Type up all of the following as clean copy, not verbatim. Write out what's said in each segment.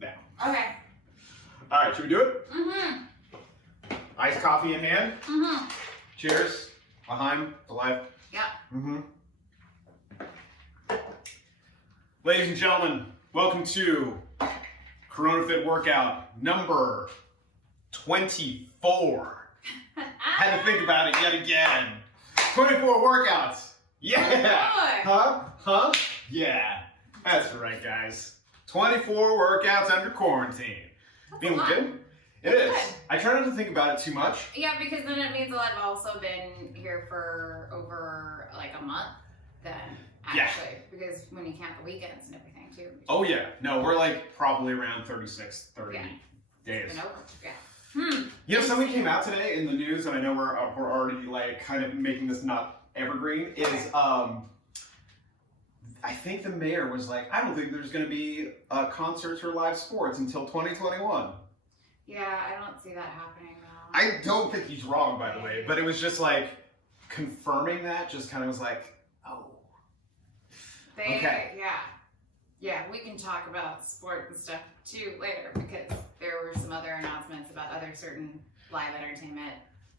now. Okay. All right, should we do it? Mm-hmm. Iced coffee in hand. Mm-hmm. Cheers. L'chaim, to life. Yep. Mm-hmm. Ladies and gentlemen, welcome to Corona Fit Workout number 24. Had to think about it yet again. 24 workouts. Yeah. Huh? Yeah. That's right, guys. 24 workouts under quarantine. Feeling good? It is. I try not to think about it too much. Yeah, because then it means I've also been here for over like a month then, actually. Yeah. Because when you count the weekends and everything too. Oh yeah. No, we're like probably around 36, 30 days. It's been over. Yeah. You know, something came out today in the news, and I know we're already like kind of making this not evergreen, is I think the mayor was like, I don't think there's going to be concerts or live sports until 2021. Yeah, I don't see that happening though. I don't think he's wrong, by the way, but it was just like confirming that just kind of was like, oh. Okay. Yeah, we can talk about sport and stuff too later because there were some other announcements about other certain live entertainment.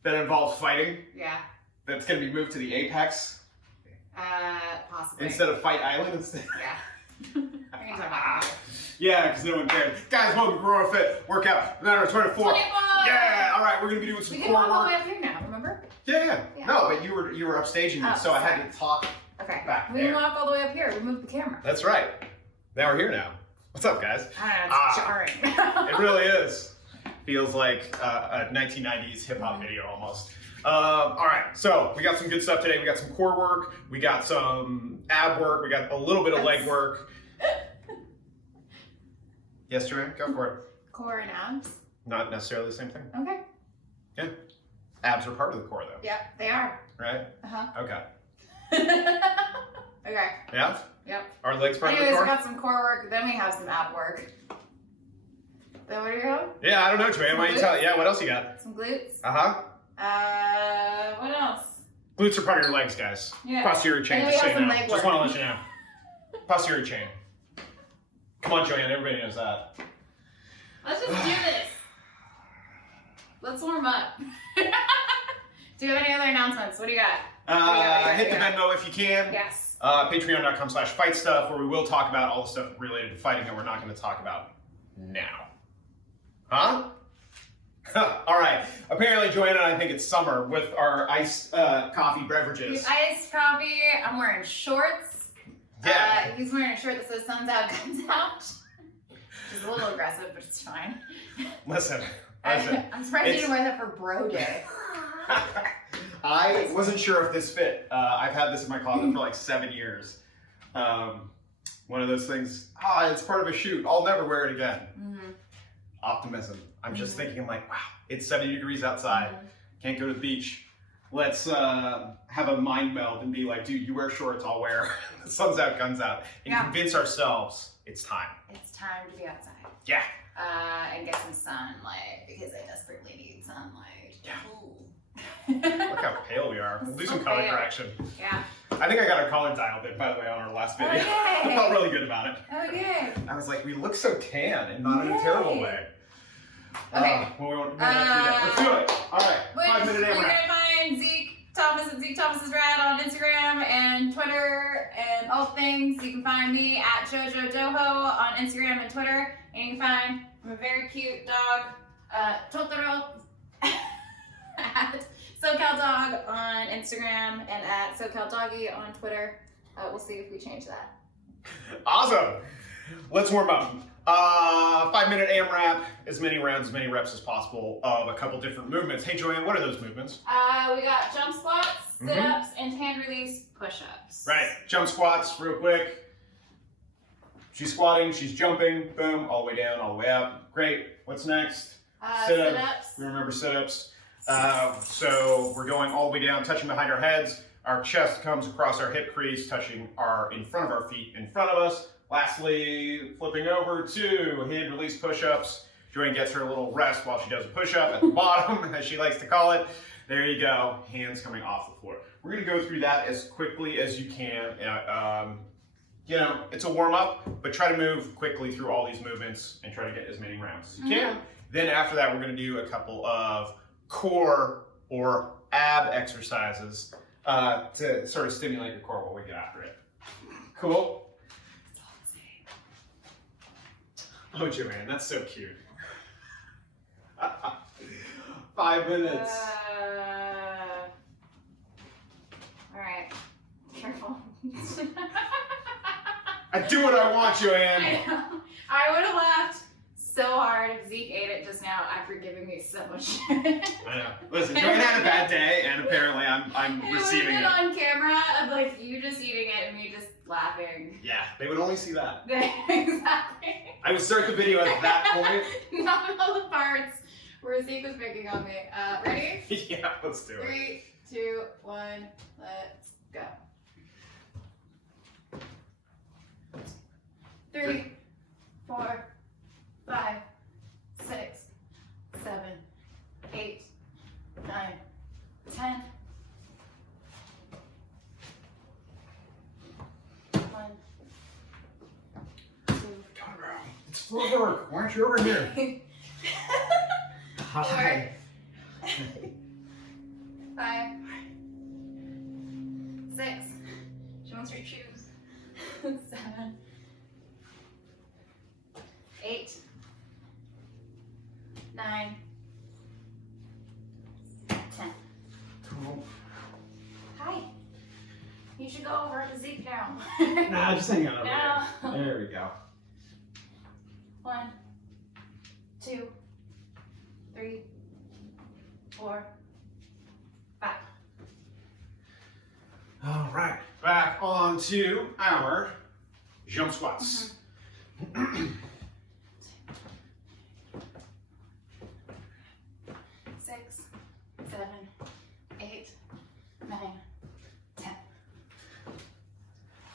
That involves fighting? Yeah. That's going to be moved to the Apex? Possibly. Instead of Fight Island? Instead? Yeah. We can talk about that. Yeah, because no one cared. Guys, welcome to Corona Fit Workout number 24. 24! Yeah! All right, we're going to be doing some core work. We can walk all the way up here now, remember? Yeah. No, but you were upstaging me, so I had to talk back we can walk all the way up here. We moved the camera. That's right. Now we're here now. What's up, guys? It's jarring. It really is. Feels like a 1990s hip-hop video almost. All right, so we got some good stuff today. We got some core work. We got some ab work. We got a little bit of leg work. Yes, JoAnn, go for it. Core and abs? Not necessarily the same thing. Okay. Yeah. Abs are part of the core, though. Yeah, they are. Right? Uh-huh. Okay. Okay. Yeah? Yep. Are legs part of the Anyways, core? we got some core work, then we have some ab work. Then where do you go? Yeah, I don't know, JoAnn. Why don't you tell it? Yeah, what else you got? Some glutes. Uh-huh. What else? Glutes are part of your legs, guys. Yeah. Posterior chain, And just we so have you know. some leg Just work. want to let you know. Posterior chain. Come on, JoAnn. Everybody knows that. Let's just do this. Let's warm up. Do you have any other announcements? What do you got? Hit the Venmo if you can. Yes. Patreon.com/fight stuff, where we will talk about all the stuff related to fighting that we're not going to talk about now. Huh? All right. Apparently, JoAnn and I think it's summer with our iced coffee beverages. Iced coffee. I'm wearing shorts. Yeah. He's wearing a shirt that says "Sun's out, guns out." Which is a little aggressive, but it's fine. Listen. I'm surprised you didn't wear that for Bro Day. I wasn't sure if this fit. I've had this in my closet for like 7 years. One of those things, it's part of a shoot. I'll never wear it again. Mm-hmm. Optimism. I'm just thinking, I'm like, wow, it's 70 degrees outside. Can't go to the beach. Let's have a mind meld and be like, dude, you wear shorts, I'll wear. The sun's out, guns out. And convince ourselves it's time. It's time to be outside. Yeah. And get some sunlight because I desperately need sunlight. Yeah. Ooh. Look how pale we are. We'll do some color correction. Yeah. I think I got our color dialed in, by the way, on our last video. Okay. I felt really good about it. Okay. I was like, we look so tan and not in a terrible way. Okay. Let's do it. All right. 5-minute AMRAP. You're going to find Zeke Thomas at Zeke Thomas is Rad on Instagram and Twitter and all things. You can find me at JoJo Doho on Instagram and Twitter. And you can find my very cute dog, Totoro, at SoCal Dog on Instagram and at SoCal Doggy on Twitter. We'll see if we change that. Awesome. Let's warm up. 5-minute AMRAP, as many rounds, as many reps as possible of a couple different movements. Hey, JoAnn, what are those movements? We got jump squats, sit-ups, and hand release push-ups. Right. Jump squats, real quick. She's squatting, she's jumping, boom, all the way down, all the way up. Great. What's next? Sit-ups. We remember sit-ups. So we're going all the way down, touching behind our heads. Our chest comes across our hip crease, touching in front of our feet in front of us. Lastly, flipping over to hand release push-ups. JoAnn gets her a little rest while she does a push-up at the bottom, as she likes to call it. There you go, hands coming off the floor. We're gonna go through that as quickly as you can. you know, it's a warm up, but try to move quickly through all these movements and try to get as many rounds as you can. Then after that, we're gonna do a couple of core or ab exercises to sort of stimulate your core while we get after it. Cool? Oh, JoAnn, that's so cute. 5 minutes. All right, careful. I do what I want, JoAnn. I know. I would have laughed so hard if Zeke ate it just now after giving me so much shit. I know. Listen, JoAnn had a bad day, and apparently I'm receiving it. On camera of like you just eating it and me just laughing. Yeah, they would only see that. Exactly. I would start the video at that point. Not all the parts where Zeke was picking on me. Ready? Yeah, let's do it. 3, 2, 1, let's go. 3, 4, 5, 6, 7, 8, 9, 10. 1, 2. Totoro, it's floor work. Why aren't you over here? Hi. 5, 6. She wants her shoes. 7, 8, 9, 10. Hi. You should go over to Zeke now. Nah, just hang on over No. there. There we go. 1, 2, 3, 4, 5. All right, back on to our jump squats. 6, 7, 8, 9, 10.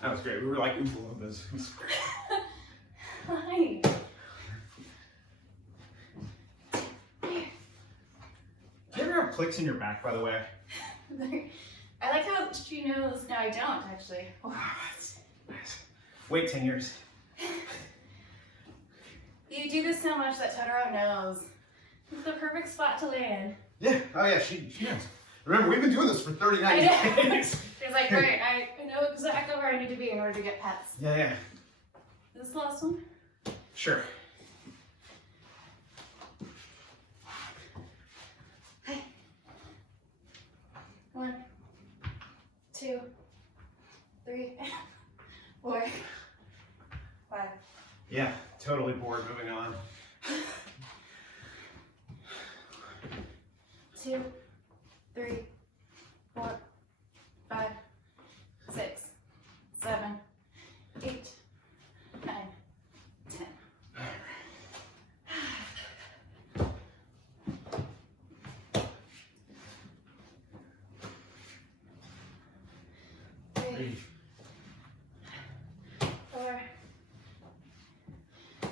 That was great. We were like Oompa Loompas. Hi. Do you ever have clicks in your back, by the way? I like how she knows. No, I don't actually. Nice. Wait 10 years. You do this so much that Totoro knows. It's the perfect spot to land. Yeah. Oh yeah, she knows. Remember, we've been doing this for 39 I know. days. She's like, great, I know exactly where I need to be in order to get pets. Yeah. Is this the last one? Sure. Hi. 1, 2, 3, 4, 5. Yeah, totally bored. Moving on. 2, 3, 4, 5, 6, 7, 8, 9, 10. Three, 4,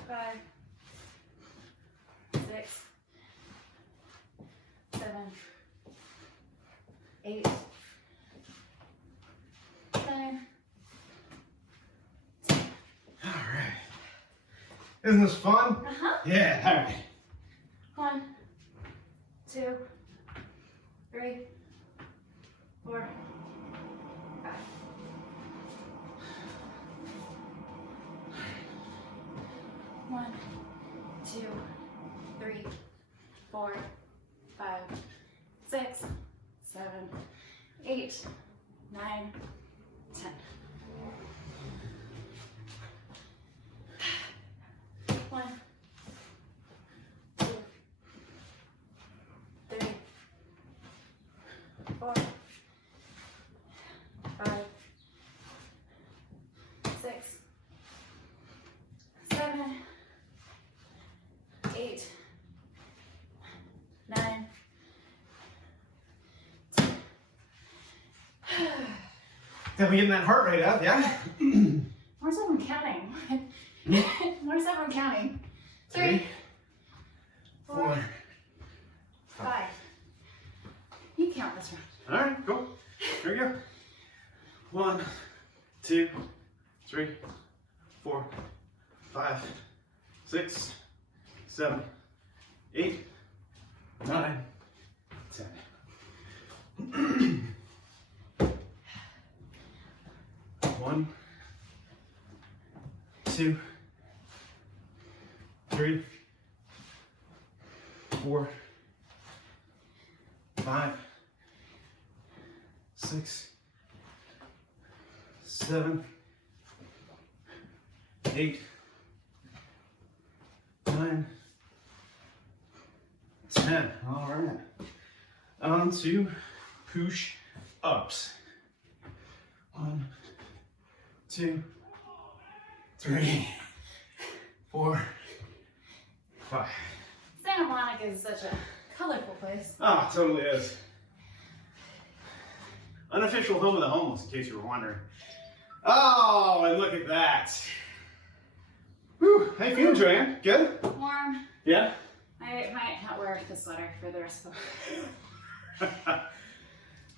5, 6, 7, 8, 9, 10. All right. Isn't this fun? Yeah. All right. 1, 2, 3, 4, 5. 1, 2, 3, 4, 5, 6, 7, 8, 9, 10. 1, 2, 3, 4, 5, 6, 7, 8, 9, 10. Definitely getting that heart rate up, yeah? Where's everyone counting? Where's everyone counting? 3, 4, 5. You count this round. All right, cool. Here we go. 1, 2, 3, 7, 8, 9, 10. 1, 2, 3, 4, 5, 6, 7, 8, 9, 10. All right. On to push ups. 1, 2, 3, 4, 5. Santa Monica is such a colorful place. Ah, it totally is. Unofficial home of the homeless, in case you were wondering. Oh, and look at that. Whew. How you feeling, JoAnn? Good? Warm. Yeah? I might not wear the sweater for the rest of the week.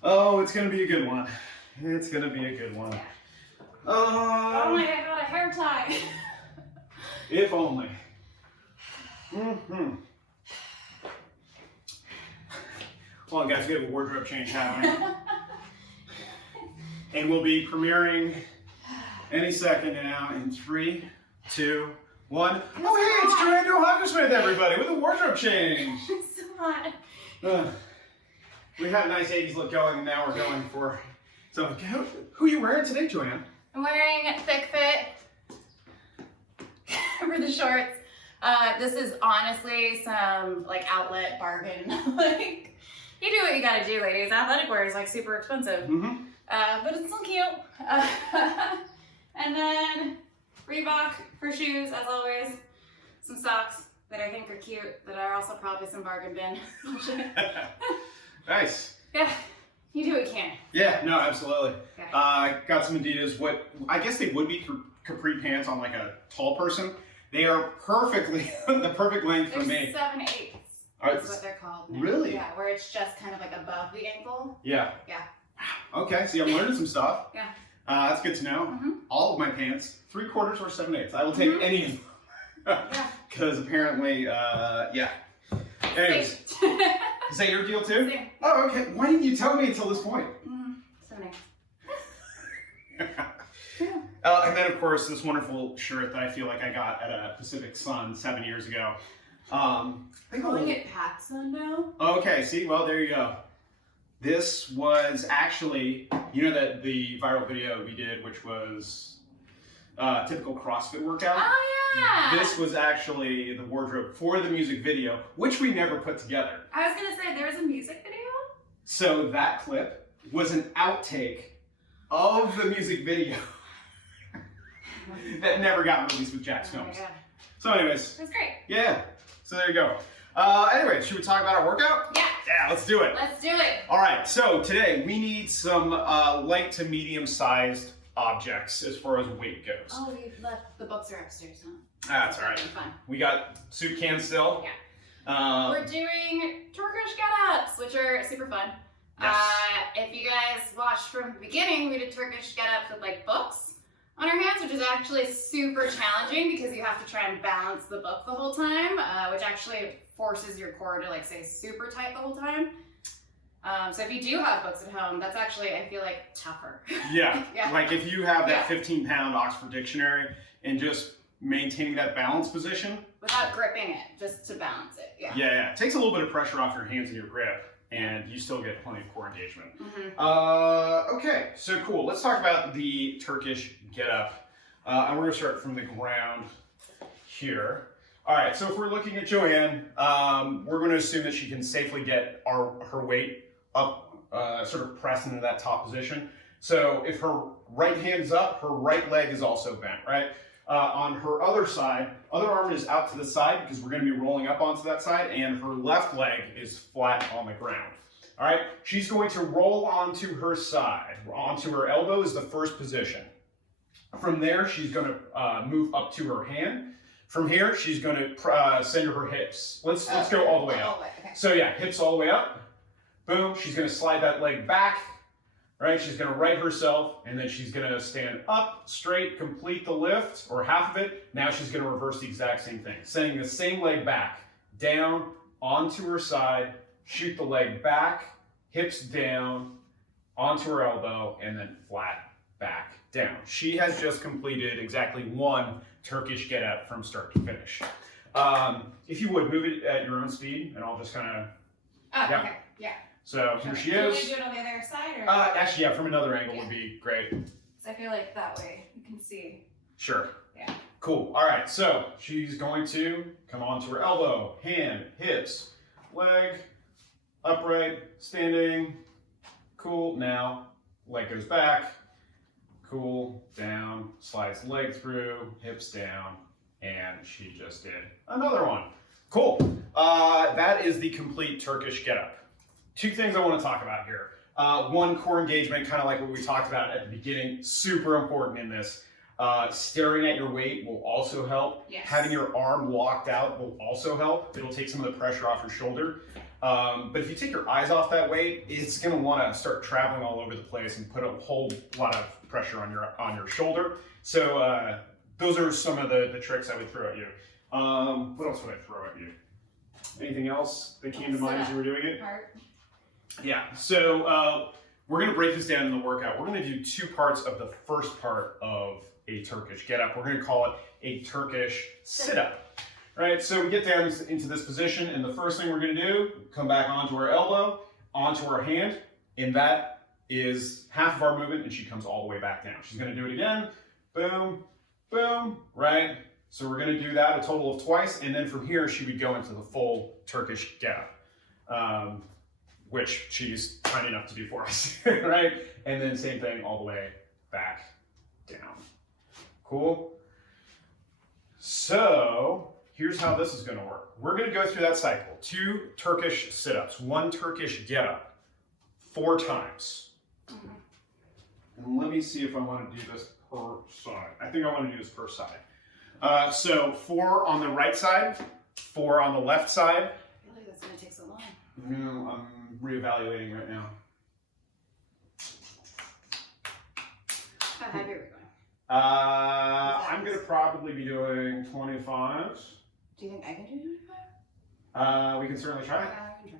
Oh, it's gonna be a good one. It's gonna be a good one. Yeah. Oh my, I got a hair tie. If only. Mm-hmm. Hold on, guys, we have a wardrobe change happening. And we'll be premiering any second now in 3, 2, 1. Oh, hey, it's JoAnn Hawkersmith, everybody, with a wardrobe change. It's so hot. We had a nice 80s look going, and now we're going for some. Who are you wearing today, JoAnn? I'm wearing thick fit for the shorts. This is honestly some like outlet bargain. Like, you do what you gotta do, ladies. Athletic wear is like super expensive. Mm-hmm. But it's still cute. And then Reebok for shoes, as always. Some socks that I think are cute, that are also probably some bargain bin. Nice. Yeah, you do what you can. Yeah, no, absolutely. Okay. Got some Adidas. What I guess they would be capri pants on like a tall person. They are perfectly the perfect length for me. 7/8. All right. That's what they're called now. Really? Yeah, where it's just kind of like above the ankle. Yeah. Yeah. Okay, see, I'm learning some stuff. Yeah. That's good to know. Mm-hmm. All of my pants, 3/4 or 7/8. I will take any of them. Yeah. Because apparently, yeah. Anyways, is that your deal too? Same. Oh, okay. Why didn't you tell me until this point? 7/8. And then, of course, this wonderful shirt that I feel like I got at a Pacific Sun 7 years ago. Calling it PacSun now? Okay, see, well, there you go. This was actually, you know, that the viral video we did, which was typical CrossFit workout. Oh yeah. This was actually the wardrobe for the music video, which we never put together. I was gonna say there was a music video. So that clip was an outtake of the music video that never got released with Jack's Oh my films. God. So anyways, That's great. yeah, so there you go. Anyway, should we talk about our workout? Yeah. Yeah, let's do it. Let's do it. All right, so today we need some light to medium-sized objects as far as weight goes. Oh, we've left the books are upstairs, huh? That's all right. Fun. We got soup cans still. Yeah. We're doing Turkish get-ups, which are super fun. Yes. If you guys watched from the beginning, we did Turkish get-ups with like books on our hands, which is actually super challenging because you have to try and balance the book the whole time, which actually forces your core to like stay super tight the whole time. So if you do have books at home, that's actually, I feel like, tougher. Yeah. Yeah. Like if you have that Yeah. 15-pound Oxford Dictionary and just maintaining that balance position. Without gripping it, just to balance it. Yeah. Yeah. It takes a little bit of pressure off your hands and your grip, and you still get plenty of core engagement. Mm-hmm. Okay, so cool. Let's talk about the Turkish get-up. And we're going to start from the ground here. All right, so if we're looking at JoAnn, we're going to assume that she can safely get her weight up, sort of pressed into that top position. So if her right hand's up, her right leg is also bent, right? On her other side, other arm is out to the side because we're going to be rolling up onto that side, and her left leg is flat on the ground. All right, she's going to roll onto her side. Onto her elbow is the first position. From there, she's going to move up to her hand. From here, she's going to center her hips. Let's go all the way up. Okay. So yeah, hips all the way up. Boom. She's going to slide that leg back. right? She's gonna right herself, and then she's gonna stand up straight, complete the lift, or half of it. Now she's gonna reverse the exact same thing, sending the same leg back, down, onto her side, shoot the leg back, hips down, onto her elbow, and then flat back down. She has just completed exactly one Turkish get up from start to finish. If you would, move it at your own speed, and I'll just kind of, Oh, okay, yeah. So here she Can is. we do it on the other side? Or? Actually, yeah, from another angle would be great. Because I feel like that way you can see. Sure. Yeah. Cool. All right, so she's going to come onto her elbow, hand, hips, leg, upright, standing. Cool. Now, leg goes back. Cool. Down, slides the leg through, hips down, and she just did another one. Cool. That is the complete Turkish getup. Two things I want to talk about here. One, core engagement, kind of like what we talked about at the beginning, super important in this. Staring at your weight will also help. Yes. Having your arm locked out will also help. It'll take some of the pressure off your shoulder. But if you take your eyes off that weight, it's going to want to start traveling all over the place and put a whole lot of pressure on your shoulder. So those are some of the tricks I would throw at you. What else would I throw at you? Anything else that came to mind as you were doing it? Yeah, so we're going to break this down in the workout. We're going to do two parts of the first part of a Turkish get-up. We're going to call it a Turkish sit-up. Right, so we get down into this position, and the first thing we're going to do, come back onto our elbow, onto our hand, and that is half of our movement, and she comes all the way back down. She's going to do it again. Boom, boom, right? So we're going to do that a total of twice, and then from here she would go into the full Turkish get-up. Which she's kind enough to do for us, right? And then same thing all the way back down. Cool? So here's how this is gonna work. We're gonna go through that cycle. 2 Turkish sit-ups, 1 Turkish get-up, 4 times. And let me see if I wanna do this per side. I think I wanna do this per side. So 4 on the right side, 4 on the left side. I feel like that's gonna take so long. No, I'm reevaluating right now. How heavy are we going? I'm going to probably be doing 25s. Do you think I can do 25? We can certainly try. I can try.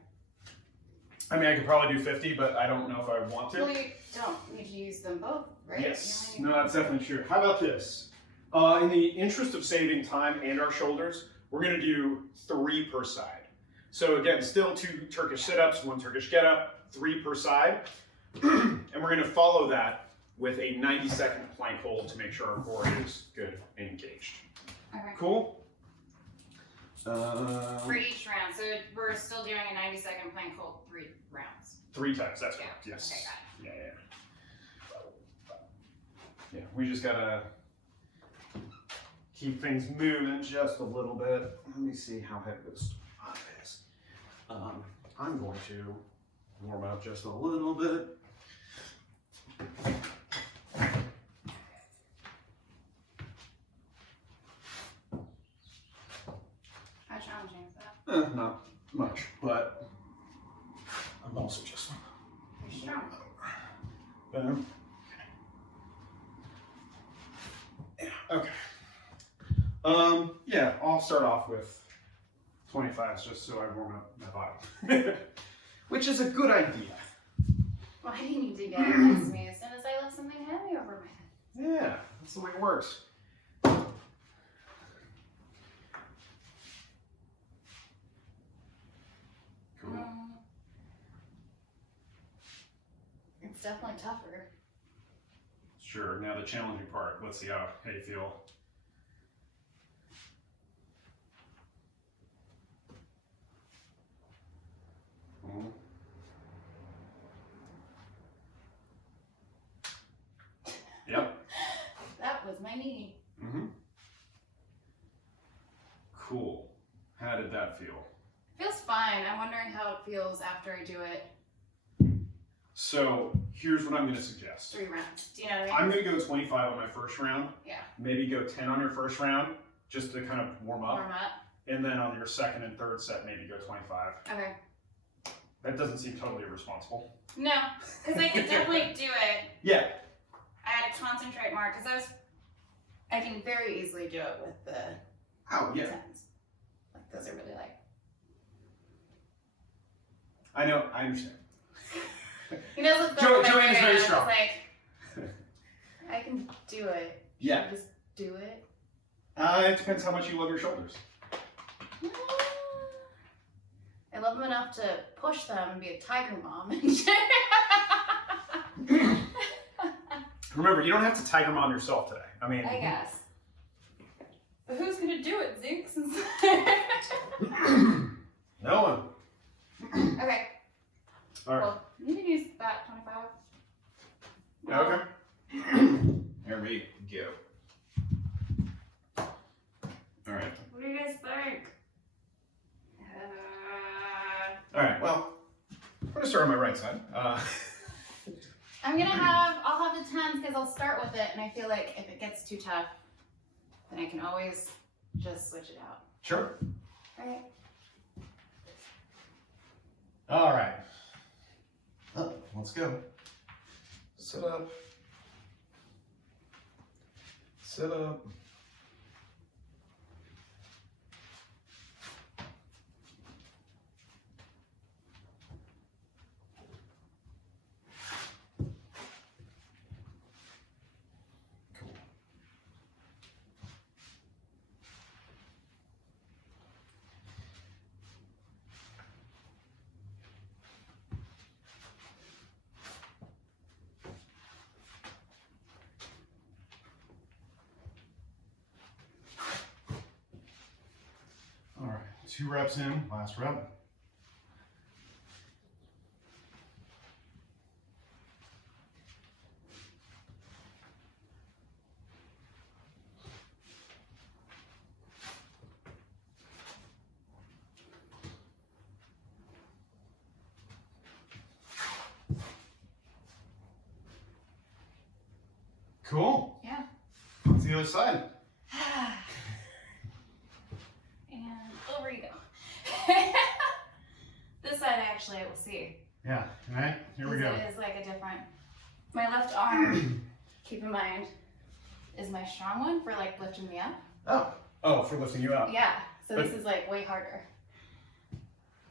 I mean, I could probably do 50, but I don't know if I want to. Well, you don't need to use them both, right? Yes. No, that's definitely true. How about this? In the interest of saving time and our shoulders, we're going to do 3 per side. So again, still 2 Turkish sit-ups, 1 Turkish get-up, 3 per side. And we're going to follow that with a 90-second plank hold to make sure our core is good and engaged. Okay. Cool? For each round. So we're still doing a 90-second plank hold 3 rounds. 3 times, that's correct, yes. Okay, got it. Yeah, we just got to keep things moving just a little bit. Let me see how heavy this is. I'm going to warm up just a little bit. How challenging is that? Not much, but I'm also just You're strong. boom. Yeah, okay. Yeah, I'll start off with 25s just so I warm up my body. Which is a good idea. Why do you need to get next to me as soon as I lift something heavy over my head? Yeah, that's the way it works. Cool. It's definitely tougher. Sure, now the challenging part. Let's see how you feel. Yep. That was my knee. Cool. How did that feel? Feels fine. I'm wondering how it feels after I do it So here's what I'm going to suggest. 3 rounds. Do you know what I mean? I'm going to go 25 on my first round. Yeah. Maybe go 10 on your first round just to kind of warm up. Warm up. And then on your second and third set, maybe go 25. Okay. That doesn't seem totally irresponsible. No, because I could definitely do it. Yeah. I had to concentrate more because I can very easily do it with the Oh, yeah. 10s. Like those are really light. I know, I understand. He knows what's JoAnn is very strong. Like, I can do it. Should Yeah. I just do it? It depends how much you love your shoulders. I love them enough to push them and be a tiger mom. Remember, you don't have to tiger mom yourself today. I mean, I guess. But who's gonna do it, Zeke? no one. Okay. All right. Well, you can use that 25. Okay. There we go. All right. What do you guys think? All right. Well, I'm gonna start on my right side. I'll have the 10s because I'll start with it, and I feel like if it gets too tough, then I can always just switch it out. Sure. Right? All right. Oh, let's go. Sit up. Sit up. Cool. All right, 2 reps in, last rep. Cool. Yeah. What's the other side? And over you go. This side, actually, I will see. Yeah, all right, here we go. It is like a different. My left arm, keep in mind, is my strong one for like lifting me up. Oh, for lifting you up. Yeah, so this is like way harder.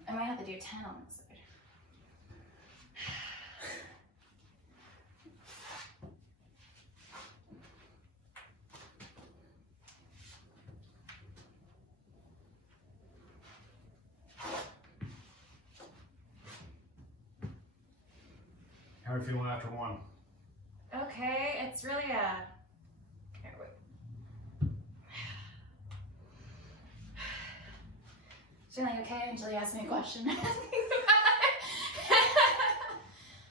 I might have to do 10 on this side. How are you feeling after 1? Okay, it's really a. Here, wait. Feeling okay until you ask me a question.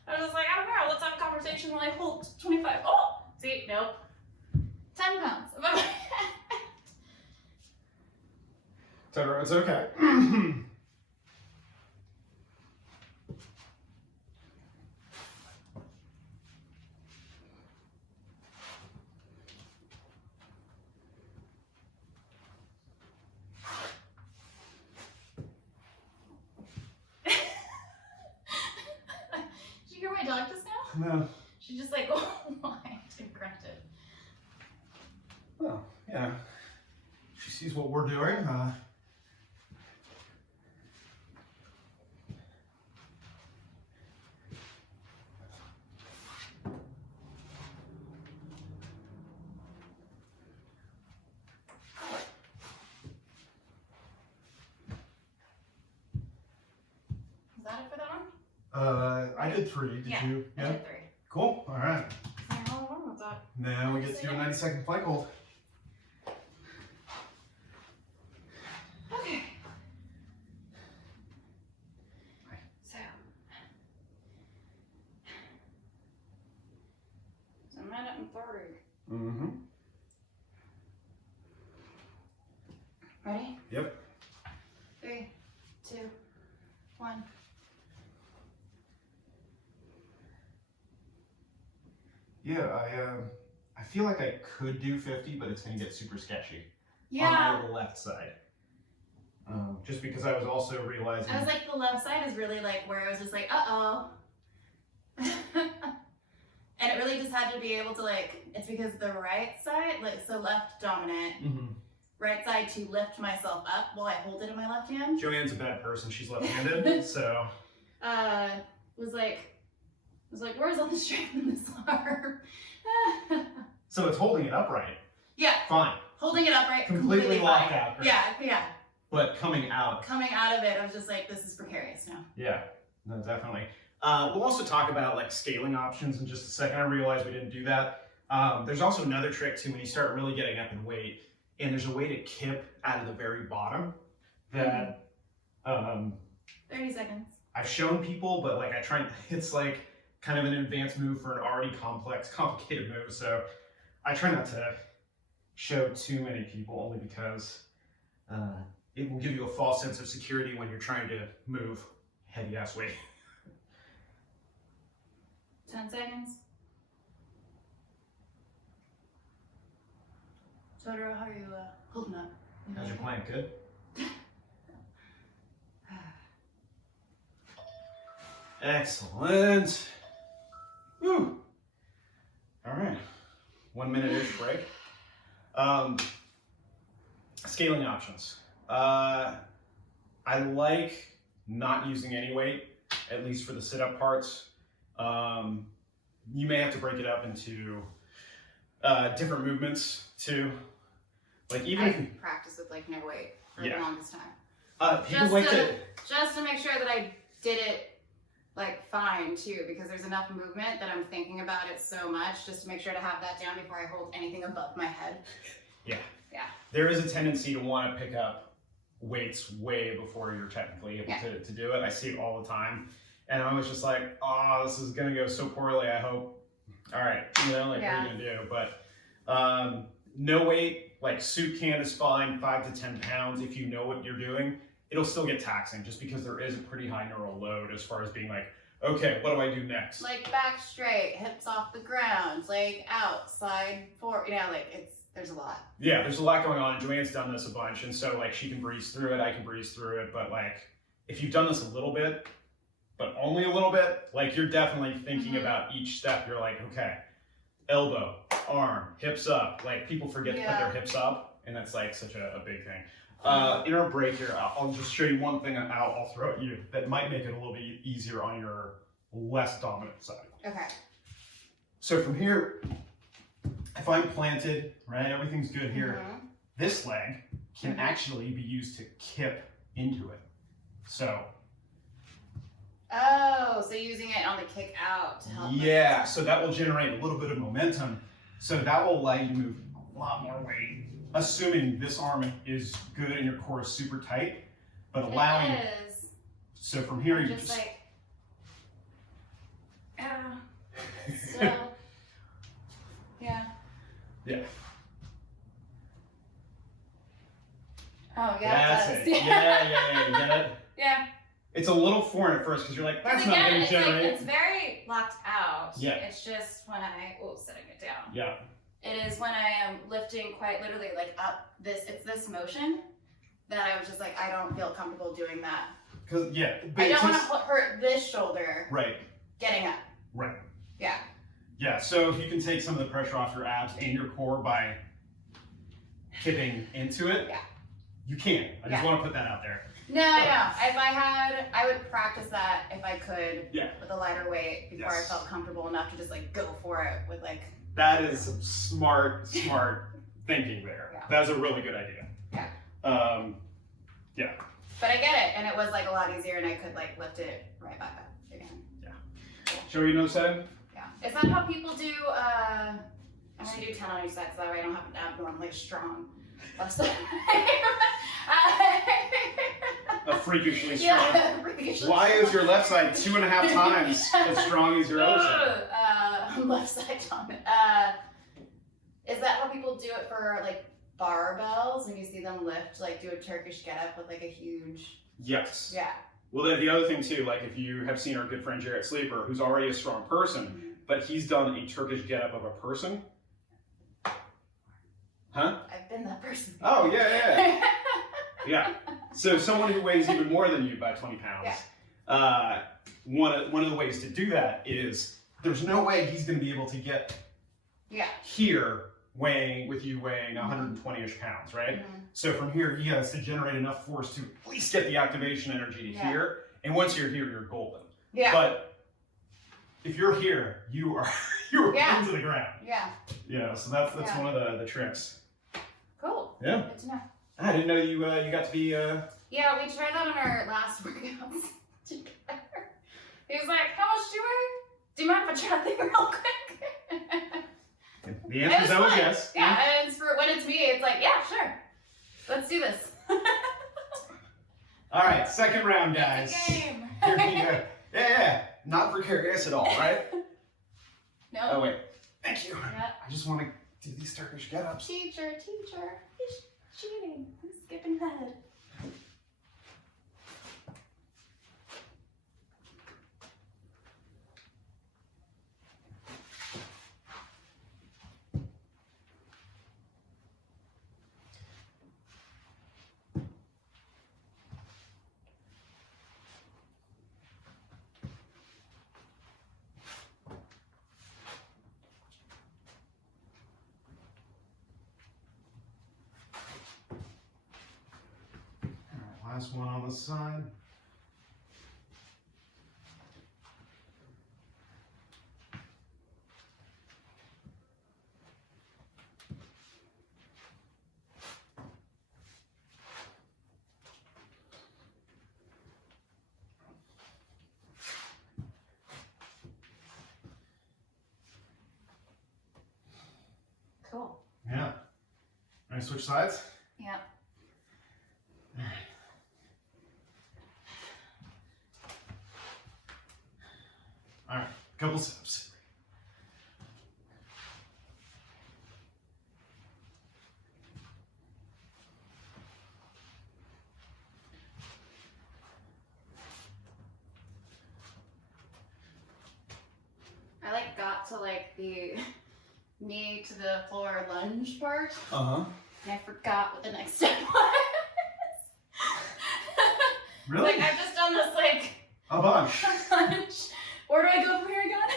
I was like, I don't know, let's have a conversation while I hold 25. Oh! See, nope. 10 pounds. Totoro, it's okay. Did you hear my dog just now? No. She just like, oh my, and grunted. Well, yeah. She sees what we're doing. Is that it for that one? I did 3. Did Yeah, you? I did 3. Cool. All right. How long was that? Now we get to do a 90-second plank hold. Okay. So it's a minute and 30. Mm-hmm. Ready? Yep. 3, 2, 1. Yeah, I feel like I could do 50, but it's gonna get super sketchy. Yeah. On the left side. Just because I was also realizing. I was like, the left side is really like where I was just like, uh-oh. And it really just had to be able to like, it's because the right side, like, so left dominant, right side to lift myself up while I hold it in my left hand. JoAnn's a bad person. She's left-handed, so. Was like, where's all the strength in this arm? So it's holding it upright. Yeah. Fine. Holding it upright. Completely locked fine. out. Right? Yeah. But coming out. Coming out of it, I was just like, this is precarious now. Yeah, no, definitely. We'll also talk about like scaling options in just a second. I realized we didn't do that. There's also another trick too when you start really getting up in weight, and there's a way to kip out of the very bottom that 30 seconds. I've shown people, but like it's like kind of an advanced move for an already complicated move. So I try not to show too many people only because it will give you a false sense of security when you're trying to move heavy ass weight. 10 seconds. Totoro, how are you holding up? How's your plank? Good? Excellent. Woo. All right. 1 minute-ish break. Scaling options. I like not using any weight, at least for the sit-up parts. You may have to break it up into different movements too. Like even if you practice with like no weight for the longest time. People like just to make sure that I did it like fine too, because there's enough movement that I'm thinking about it so much just to make sure to have that down before I hold anything above my head. Yeah. Yeah. There is a tendency to want to pick up weights way before you're technically able to do it. I see it all the time. And I was just like, oh, this is going to go so poorly. I hope. All right. What are you going to do? But no weight, like soup can is fine, 5 to 10 pounds. If you know what you're doing, it'll still get taxing just because there is a pretty high neural load as far as being like, okay, what do I do next? Like back straight, hips off the ground, leg out, side forward, like there's a lot. Yeah, there's a lot going on. JoAnn's done this a bunch. And so like she can breeze through it. I can breeze through it. But like, if you've done this a little bit, but only a little bit, like you're definitely thinking about each step. You're like, okay, elbow, arm, hips up. Like people forget to put their hips up, and that's like such a big thing. In our break here, I'll just show you one thing I'll throw at you that might make it a little bit easier on your less dominant side. Okay. So from here, if I'm planted, right, everything's good here, this leg can actually be used to kip into it. So. Oh, so using it on the kick out to help. Yeah, so that will generate a little bit of momentum. So that will allow you to move a lot more weight, assuming this arm is good and your core is super tight, but allowing. It is. So from here, you just like. So. Yeah. Yeah. Oh, yeah. That's it. Yeah. You get it? Yeah. It's a little foreign at first because you're like, that's not going to generate. It's very locked out. Yeah. It's just when setting it down. Yeah. It is when I am lifting quite literally like up it's this motion that I was just like, I don't feel comfortable doing that. Because, I don't want to hurt this shoulder. Right. Getting up. Right. Yeah. Yeah, so if you can take some of the pressure off your abs and your core by kipping into it, you can. I just want to put that out there. No, if I would practice that if I could with a lighter weight before I felt comfortable enough to just like go for it with like. That is some smart thinking there. Yeah. That's a really good idea. Yeah. Yeah. But I get it, and it was like a lot easier, and I could like lift it right back up again. Yeah. Show you another setting? Yeah. Is that how people do? I'm gonna do 10 on each side, so that way I don't have an abnormally strong left side. A freakishly strong. Freakishly Why is your left side 2.5 times as strong as your other side? Left side dominant. Is that how people do it for like barbells? When you see them lift, like do a Turkish getup with like a huge. Yes. Yeah. Well, the other thing too, like if you have seen our good friend Jarrett Sleeper, who's already a strong person, but he's done a Turkish getup of a person. Huh? I've been that person. Oh yeah. Yeah. So someone who weighs even more than you by 20 pounds, one of the ways to do that is there's no way he's going to be able to get here with you weighing 120-ish pounds, right? So from here, he has to generate enough force to at least get the activation energy to here. And once you're here, you're golden. Yeah. But if you're here, you're pinned to the ground. Yeah. Yeah. So that's one of the tricks. Cool. Yeah. Good to know. I didn't know you got to be. Yeah, we tried that on our last workouts together. He was like, "How much do you weigh? Do you mind if I try that thing real quick?" The answer is always yes. Yeah, and for when it's me, it's like, yeah, sure. Let's do this. All right, second round, guys. It's a game. Here we go. Yeah. Not precarious at all, right? No. Oh, wait. Thank you. Yeah. I just want to do these Turkish get-ups. Teacher. He's cheating. He's skipping ahead. Last one on the side. Cool. Yeah. Can I switch sides? Yeah. All right, couple steps. I got to the knee to the floor lunge part. And I forgot what the next step was. Really? I've just done this a bunch. Lunge. Where do I go from here again?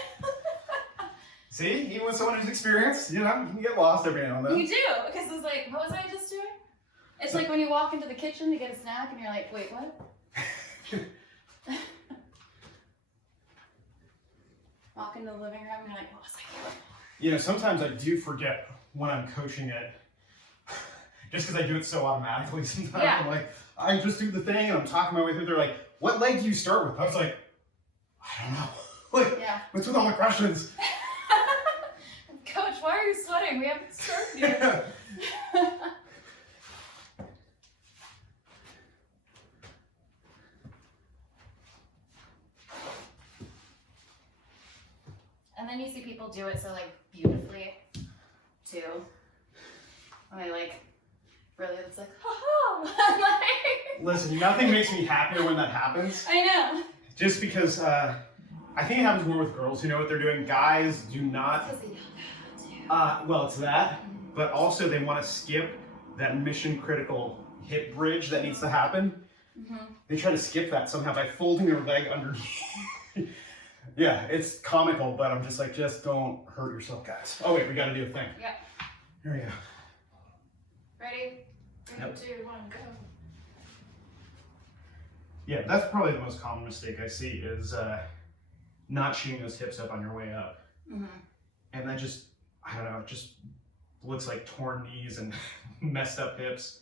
See, even with someone who's experienced, you can get lost every now and then. You do, because it's what was I just doing? It's like when you walk into the kitchen to get a snack and you're like, wait, what? Walk into the living room and you're like, what was I doing? Sometimes I do forget when I'm coaching it, just because I do it so automatically sometimes. Yeah. I'm like, I just do the thing and I'm talking my way through. They're like, what leg do you start with? I was like, I don't know. What's with all the questions? Coach, why are you sweating? We haven't started yet. And then you see people do it so beautifully too. And they really, it's ha. Listen, nothing makes me happier when that happens. I know. Just because I think it happens more with girls who know what they're doing. Guys do not. Because they don't know how to. Well, it's that, but also they want to skip that mission critical hip bridge that needs to happen. They try to skip that somehow by folding their leg underneath. Yeah, it's comical, but I'm just just don't hurt yourself, guys. Oh wait, we got to do a thing. Yeah. Here we go. Ready? 3, 2, 1, go. Yeah, that's probably the most common mistake I see is not shooting those hips up on your way up. And that just, I don't know, it just looks like torn knees and messed up hips.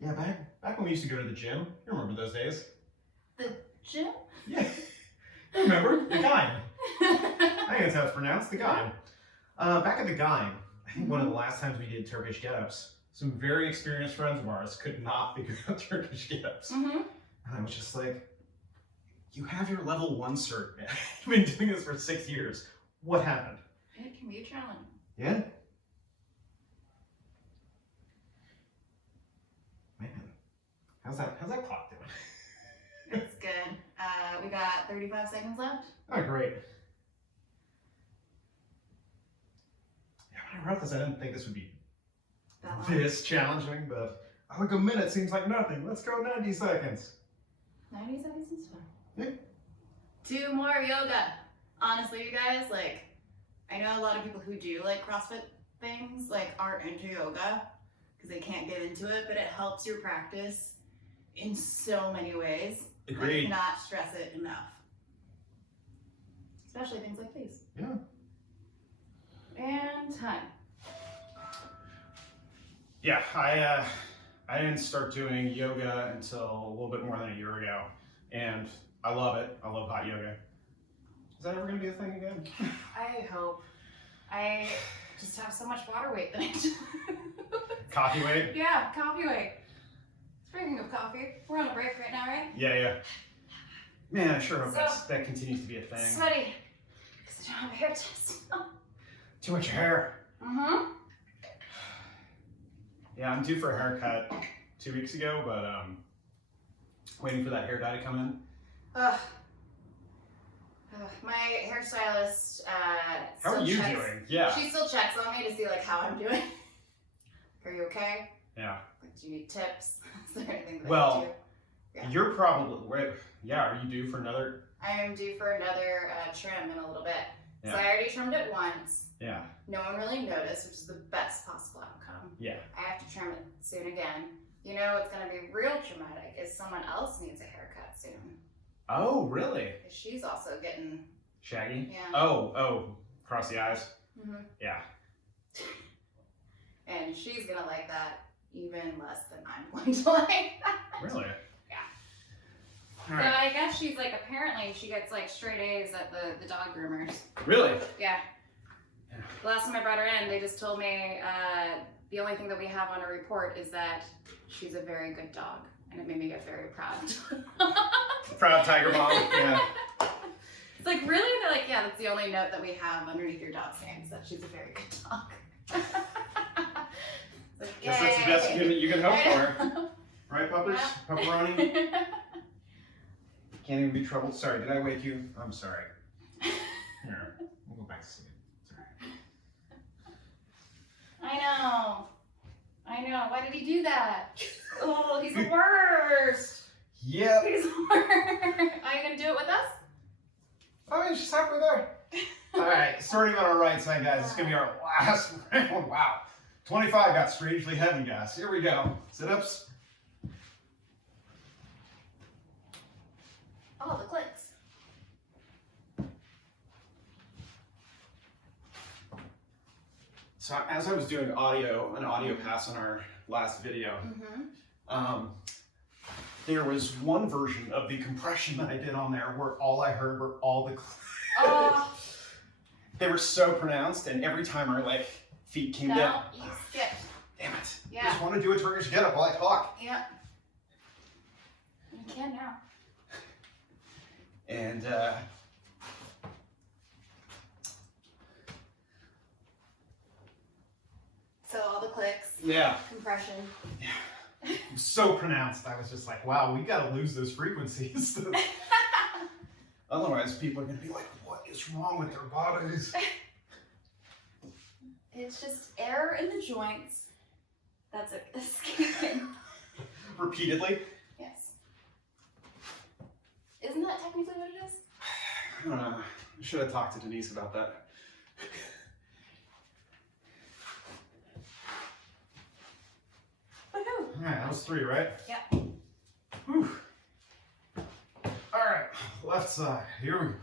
Yeah, back when we used to go to the gym, you remember those days? The gym? Yeah, I remember, the Gine. I think that's how it's pronounced, the Gine. Back at the Gine, I think one of the last times we did Turkish get-ups, some very experienced friends of ours could not figure out Turkish get-ups. And I was just like, you have your level 1 cert, man. You've been doing this for 6 years. What happened? It can be a challenge. Yeah? Man, how's that clock doing? It's good. We got 35 seconds left. Oh, great. Yeah, preface, I didn't think this would be That long. this challenging, but like a minute seems like nothing. Let's go 90 seconds. 90 seconds is fun. Yeah. Do more yoga. Honestly, you guys, like, I know a lot of people who do like CrossFit things, like, aren't into yoga because they can't get into it, but it helps your practice in so many ways. Agreed. I cannot stress it enough. Especially things like these. Yeah. And time. Yeah, I didn't start doing yoga until a little bit more than a year ago, and I love it. I love hot yoga. Is that ever going to be a thing again? I hope. I just have so much water weight that I do. Coffee weight? Yeah, coffee weight. Speaking of coffee, we're on a break right now, right? Yeah. Man, I sure hope So- that continues to be a thing. Sweaty. Because I don't have a hair test. Too much hair. Mm-hmm. Yeah, I'm due for a haircut 2 weeks ago, but waiting for that hair dye to come in. My hairstylist, How are you checks, doing? Yeah. She still checks on me to see like how I'm doing. Are you okay? Yeah. Like, do you need tips? Is there anything that Well, I can do? Yeah. You're probably, are you due for another? I am due for another trim in a little bit. So Yeah. I already trimmed it once. Yeah. No one really noticed, which is the best possible outcome. Yeah. I have to trim it soon again. You know what's going to be real dramatic is someone else needs a haircut soon. Oh, really? 'Cause she's also getting, Shaggy? yeah. Oh, cross the eyes? hmm Yeah. And she's going to like that even less than I'm going to like that. Really? Yeah. All But right. I guess she's like, apparently she gets like straight A's at the dog groomers. Really? Yeah. The last time I brought her in, they just told me the only thing that we have on her report is that she's a very good dog. And it made me get very proud. Proud tiger mom. Yeah. It's like, really? They're like, yeah, that's the only note that we have underneath your dog's name is that she's a very good dog. Like, Guess that's the best you can hope for. Right, puppers? Yeah. Pepperoni? Can't even be troubled. Sorry, did I wake you? I'm sorry. Here, we'll go back to sleep. Sorry. I know. Why did he do that? Oh, he's the worst. Yep. He's the worst. Are you going to do it with us? Oh, she's halfway there. All right, starting on our right side, guys. It's going to be our last round. Wow. 25 got strangely heavy, guys. Here we go. Sit-ups. Oh, the clicks. So as I was doing an audio pass on our last video, there was one version of the compression that I did on there where all I heard were all the Oh. They were so pronounced, and every time our like feet came down. You skipped. Damn it. Yeah. I just want to do a Turkish get up while I talk. Yeah. You can now. And So all the clicks, yeah, compression. it was so pronounced. I was just like, wow, we got to lose those frequencies. Otherwise, people are going to be like, what is wrong with their bodies? It's just air in the joints. That's escaping. Repeatedly? Yes. Isn't that technically what it is? I don't know. I should have talked to Denise about that. Woohoo! All right, that was 3, right? Yep. Whew. All right, left side. Here we go.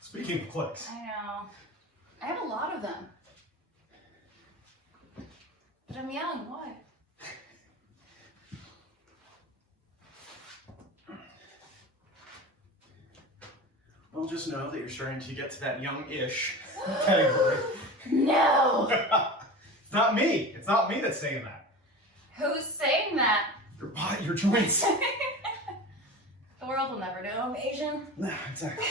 Speaking of clicks. I know. I have a lot of them. But I'm young. Why? Well, just know that you're starting to get to that young-ish category. No! It's not me. It's not me that's saying that. Who's saying that? Your body, your joints. The world will never know I'm Asian. Nah, exactly.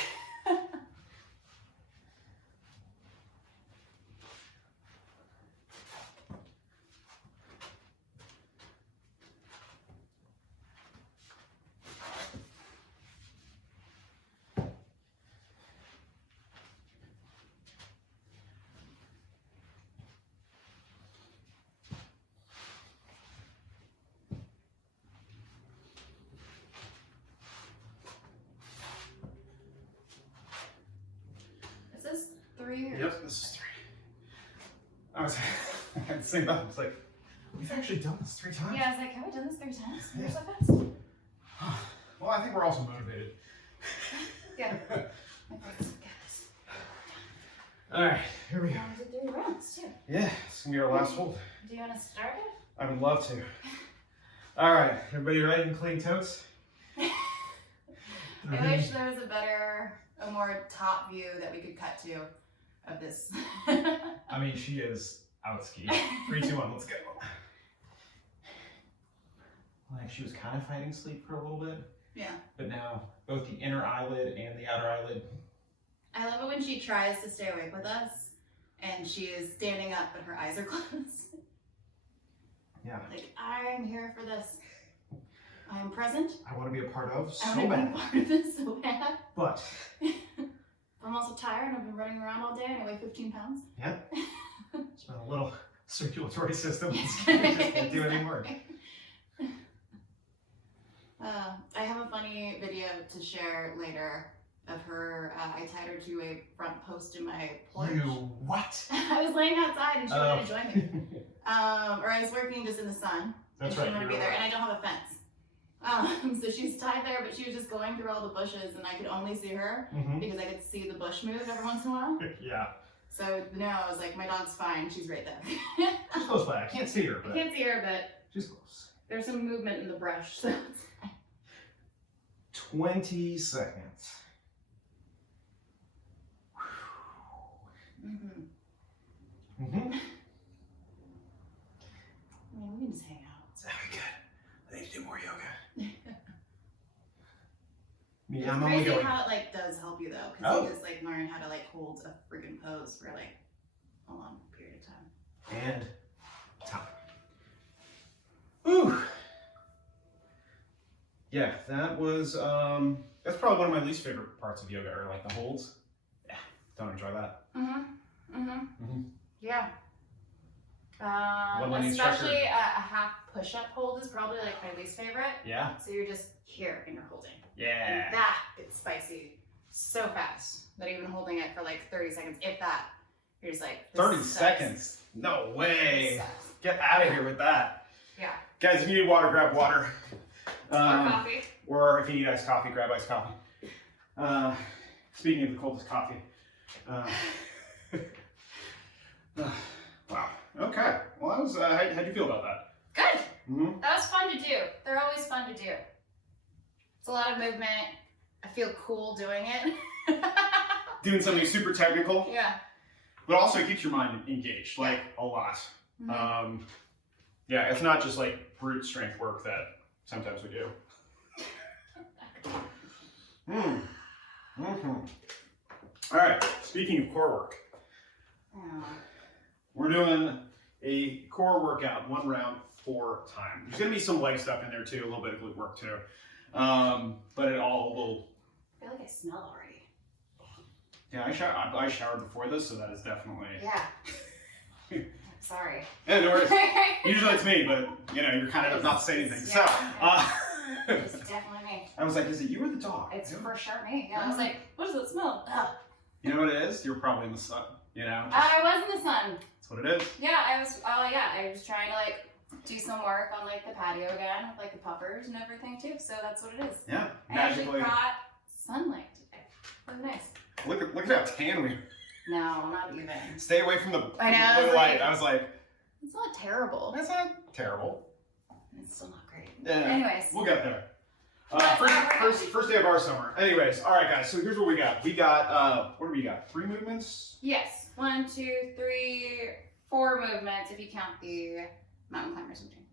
years. Yep, this is 3. I was at the same time. It's like, we've actually done this 3 times. Yeah, I was like, have we done this 3 times? Yeah. You're so fast. Well, I think we're also motivated. Yeah. All right, here we go. We did 3 rounds too. Yeah, it's gonna be our last hold. Do you want to start it? I would love to. All right, everybody ready and clean toes? I wish there was a more top view that we could cut to of this. I mean, she is out skiing. 3, 2, 1, let's go. Like, she was kind of fighting sleep for a little bit. Yeah. But now, both the inner eyelid and the outer eyelid. I love it when she tries to stay awake with us and she is standing up but her eyes are closed. Yeah. Like, I'm here for this. I am present. I want to be a part of so I want to bad. be a part of this so bad. But I'm also tired. I've been running around all day and I weigh 15 pounds. yeah, it's been a little circulatory system. Just can't do anymore. I have a funny video to share later of her. I tied her to a front post in my porch. You what? I was laying outside and she wanted to join me. me. Or I was working just in the sun. That's and right. she wanted to be you're there, right. and I don't have a fence. So she's tied there, but she was just going through all the bushes, and I could only see her because I could see the bush move every once in a while. Yeah. So now I was like, my dog's fine. She's right there. She's close by. I can't see her, I but can't see her, but she's close. there's some movement in the brush. So 20 seconds. I mean, we can just hang out. That'd be good. I need to do more yoga. Me, It's I'm only crazy going. how it like does help you though, because Oh. you just like learn how to like hold a freaking pose for like a long period of time. And time. Ooh. Yeah, that was that's probably one of my least favorite parts of yoga, or like the holds. Yeah, don't enjoy that. Yeah. What about the instructor? Especially a half push-up hold is probably like my least favorite. Yeah. So you're just here and you're holding. Yeah. And that is spicy so fast that even holding it for like 30 seconds, if that, you're just like, this 30 sucks. seconds. No This way. sucks. Get out of here with that. Yeah. Guys, if you need water, grab water. Or coffee. Or if you need iced coffee, grab iced coffee. Speaking of the coldest coffee. Wow. Okay. Well, that was, how'd you feel about that? Good. Mm-hmm. That was fun to do. They're always fun to do. It's a lot of movement. I feel cool doing it. Doing something super technical, Yeah. but also it keeps your mind engaged, like a lot. Yeah, it's not just like brute strength work that sometimes we do. All right, speaking of core work, we're doing a core workout, 1 round, 4 times. There's gonna be some leg stuff in there too, a little bit of glute work too. But it all will. I feel like I smell already. Yeah, I showered before this, so that is definitely. Yeah. Sorry. Yeah, no worries. Usually it's me, but you know, you're kind enough not to say anything. So, It's definitely me. I was like, is it you or the dog? It's for sure me. Yeah, I was like, what does it smell? Ugh. You know what it is? You're probably in the sun. You know? I was in the sun. That's what it is. Yeah, I was. Oh yeah, I was trying to like do some work on like the patio again with like the puffers and everything too. So that's what it is. Yeah, I actually magically. brought sunlight today. It was nice. Look at how tan we are. No, not even. Stay away from the I know, I was blue light. like- I was like, It's not terrible. that's not terrible. It's still not great. Yeah, Anyways. we'll get there. Alright. First day of our summer. Anyways, all right, guys. So here's what we got. We got what do we got? 3 movements. Yes. 1, 2, 3, 4 movements if you count the mountain climbers routine.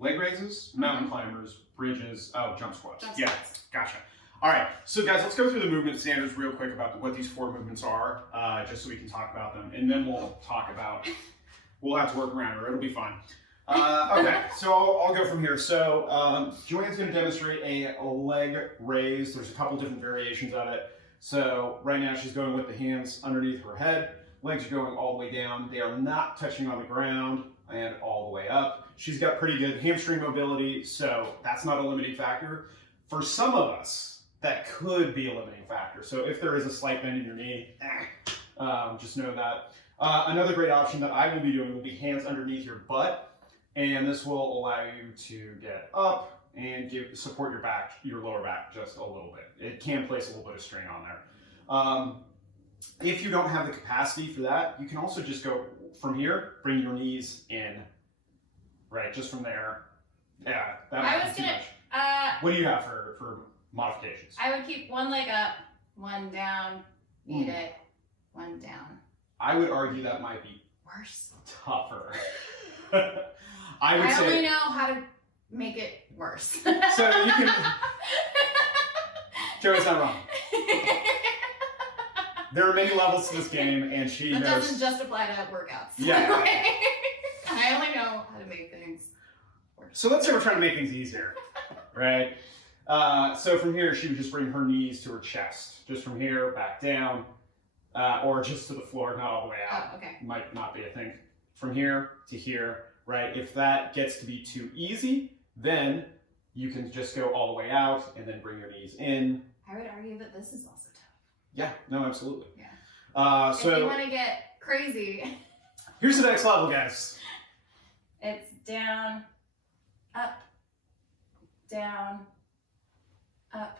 Leg raises, mountain climbers, bridges, jump squats. Jump Yeah, squats. gotcha. All right, so guys, let's go through the movement standards real quick about what these 4 movements are, just so we can talk about them, and then we'll talk about. We'll have to work around it. It'll be fine. Okay, so I'll go from here. So JoAnn's going to demonstrate a leg raise. There's a couple different variations of it. So right now she's going with the hands underneath her head. Legs are going all the way down. They are not touching on the ground and all the way up. She's got pretty good hamstring mobility, so that's not a limiting factor. For some of us, that could be a limiting factor. So if there is a slight bend in your knee, just know that. Another great option that I will be doing will be hands underneath your butt, and this will allow you to get up and support your back, your lower back just a little bit. It can place a little bit of strain on there. If you don't have the capacity for that, you can also just go from here, bring your knees in, right, just from there. Yeah, that might be too much. What do you have for modifications? I would keep one leg up, one down, beat it, one down. I would argue that might be Worse. tougher. I would say. only know how to make it worse. So you can. Joey's not wrong. There are many levels to this game, and she knows. That doesn't just apply to workouts. Yeah. I only know how to make things worse. So let's say we're trying to make things easier, right? So from here, she would just bring her knees to her chest. Just from here, back down, or just to the floor, not all the way out. Oh, okay. Might not be a thing. From here to here, right? If that gets to be too easy, then you can just go all the way out and then bring your knees in. I would argue that this is also tough. Yeah, no, absolutely. Yeah. So if you want to get crazy, here's the next level, guys. it's down, up, down, up,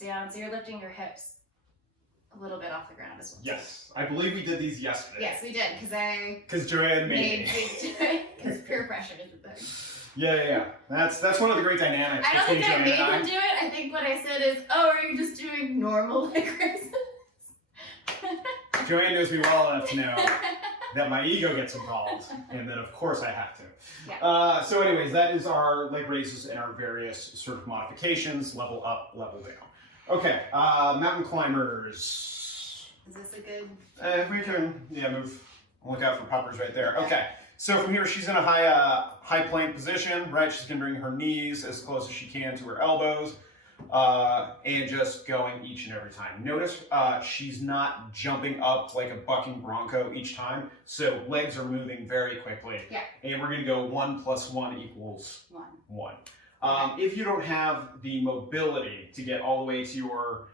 down. So you're lifting your hips a little bit off the ground as well. Yes, I believe we did these yesterday. Yes, we did, Because JoAnn made Zeke do it, because peer pressure is a thing. Yeah. That's one of the great dynamics I don't between think I JoAnn made and him do it. I think what I said is, oh, are you just doing normal leg raises? JoAnn knows me well enough to know that my ego gets involved, and then of course I have to. Yeah. So anyways, that is our leg raises and our various sort of modifications, level up, level down. Okay, mountain climbers. Is this a good? We can, move. Look out for puppers right there. Okay, so from here, she's in a high plank position, right? She's gonna bring her knees as close as she can to her elbows, and just going each and every time. Notice she's not jumping up like a bucking bronco each time, so legs are moving very quickly. Yeah. And we're gonna go 1 + 1 = 1. Okay. If you don't have the mobility to get all the way to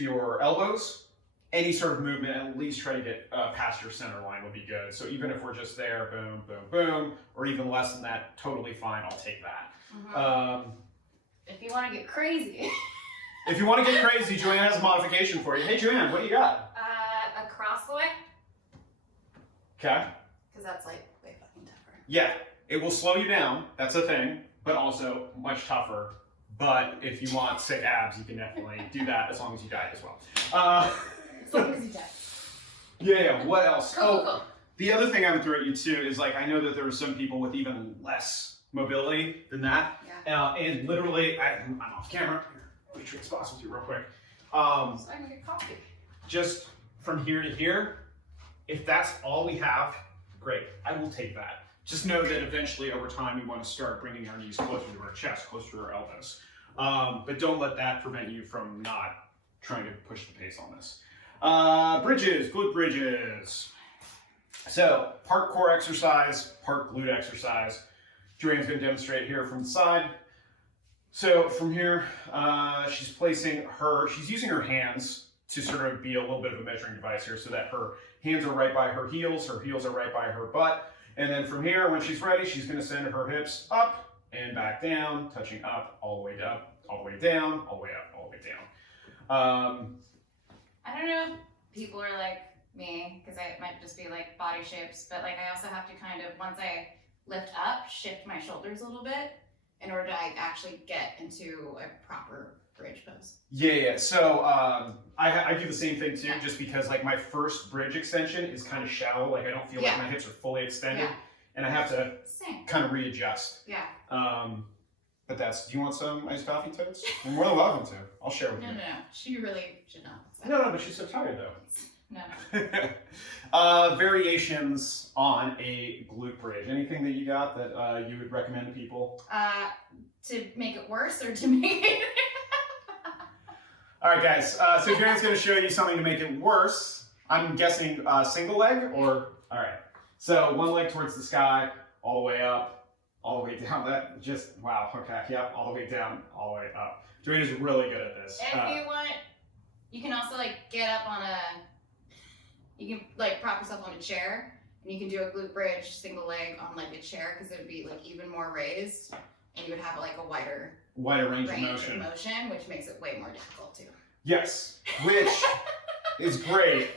your elbows, any sort of movement, at least try to get past your center line would be good. So even if we're just there, boom, boom, boom, or even less than that, totally fine. I'll take that. Mm-hmm. If you want to get crazy. If you want to get crazy, JoAnn has a modification for you. Hey, JoAnn, what do you got? Across the way. Okay. Because that's like way fucking tougher. Yeah, it will slow you down. That's a thing, but also much tougher. But if you want sick abs, you can definitely do that as long as you diet as well. As long as you diet. Yeah. What else? Cool. The other thing I would throw at you too is like I know that there are some people with even less mobility than that. Yeah. And literally, I'm off camera. Let me trade spots with you real quick. So I can get coffee. Just from here to here, if that's all we have, great. I will take that. Just know that eventually, over time, we want to start bringing our knees closer to our chest, closer to our elbows. But don't let that prevent you from not trying to push the pace on this. Bridges, glute bridges. So, part core exercise, part glute exercise. JoAnn's going to demonstrate here from the side. So from here, she's using her hands to sort of be a little bit of a measuring device here so that her hands are right by her heels are right by her butt. And then from here, when she's ready, she's going to send her hips up and back down, touching up, all the way up, all the way down, all the way up, all the way down. I don't know if people are like me, because it might just be like body shapes, but like I also have to kind of, once I lift up, shift my shoulders a little bit in order to actually get into a proper bridge pose. Yeah. So I do the same thing too, just because like my first bridge extension is kind of shallow. Like I don't feel like my hips are fully extended, and I have to kind of readjust. Yeah. But do you want some iced coffee, Toads? You're more than welcome to. I'll share with you. No. She really should not. No, but she's so tired though. No. Variations on a glute bridge. Anything that you got that you would recommend to people? To make it worse or to make it... All right, guys. So JoAnn's going to show you something to make it worse. I'm guessing single leg or... All right. So one leg towards the sky, all the way up, all the way down. That just... Wow. Okay. Yep. All the way down, all the way up. JoAnn is really good at this. If you want, you can also like get up on you can like prop yourself on a chair, and you can do a glute bridge single leg on like a chair because it would be like even more raised, and you would have like a wider range of motion, which makes it way more difficult too. Yes, which is great.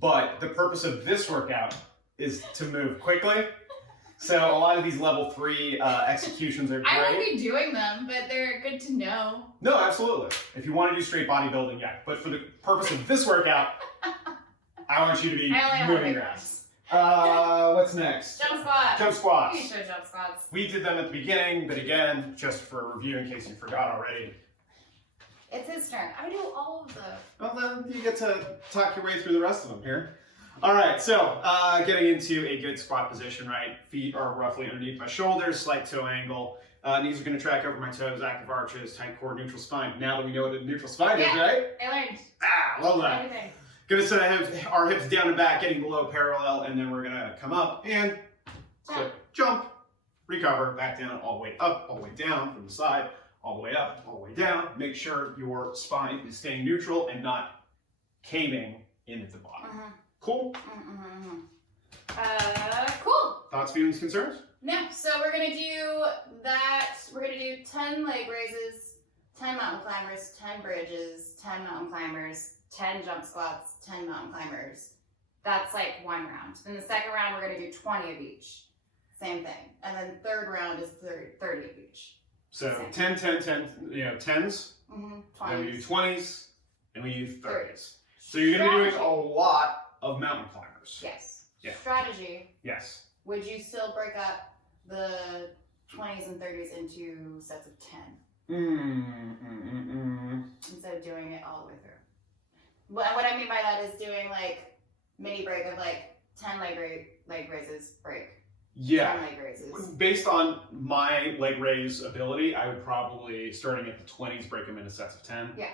But the purpose of this workout is to move quickly. So a lot of these level 3 executions are great. I won't be doing them, but they're good to know. No, absolutely. If you want to do straight bodybuilding, yeah. But for the purpose of this workout, I want you to be moving around. What's next? Jump squats. Jump squats. You show jump squats. We did them at the beginning, but again, just for review in case you forgot already. It's his turn. I do all of them. Well, then you get to talk your way through the rest of them here. All right, so getting into a good squat position, right? Feet are roughly underneath my shoulders, slight toe angle. Knees are going to track over my toes, active arches, tight core, neutral spine. Now that we know what a neutral spine is, right? I learned. Love that. Everything. Going to set our hips down and back, getting below parallel, and then we're going to come up and jump, recover, back down, all the way up, all the way down from the side, all the way up, all the way down. Make sure your spine is staying neutral and not caving in at the bottom. Cool? Cool. Thoughts, feelings, concerns? No, so we're gonna do that. We're gonna do 10 leg raises, 10 mountain climbers, 10 bridges, 10 mountain climbers, 10 jump squats, 10 mountain climbers. That's like one round. Then the second round, we're gonna do 20 of each. Same thing. And then third round is 30 of each. So 10, 10, 10, you know, 10s. 20s. Then we do 20s, and we do 30s. So you're gonna be doing a lot of mountain climbers. Yes. Yeah. Strategy. Yes. Would you still break up the 20s and 30s into sets of 10? Instead of doing it all the way through. What I mean by that is doing like mini break of like 10 leg raises, break. Yeah. 10 leg raises. Based on my leg raise ability, I would probably, starting at the 20s, break them into sets of 10. Yeah.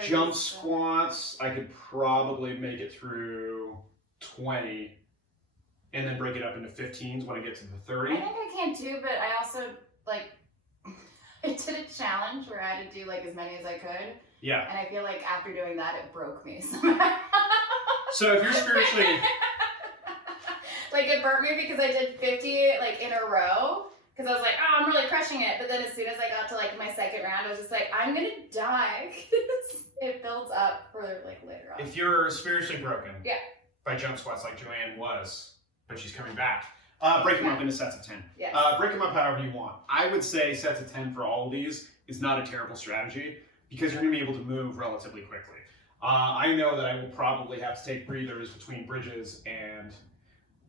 Jump squats, I could probably make it through 20 and then break it up into 15s when I get to the 30. I think I can too, but I also like I did a challenge where I had to do like as many as I could. Yeah. And I feel like after doing that, it broke me. So if you're spiritually like it burnt me because I did 50 like in a row. Because I was like, oh, I'm really crushing it. But then as soon as I got to like my second round, I was just like, I'm going to die. Because it builds up for like later on. If you're spiritually broken by jump squats like JoAnn was, but she's coming back, break them up into sets of 10. Yes. Break them up however you want. I would say sets of 10 for all of these is not a terrible strategy because you're going to be able to move relatively quickly. I know that I will probably have to take breathers between bridges and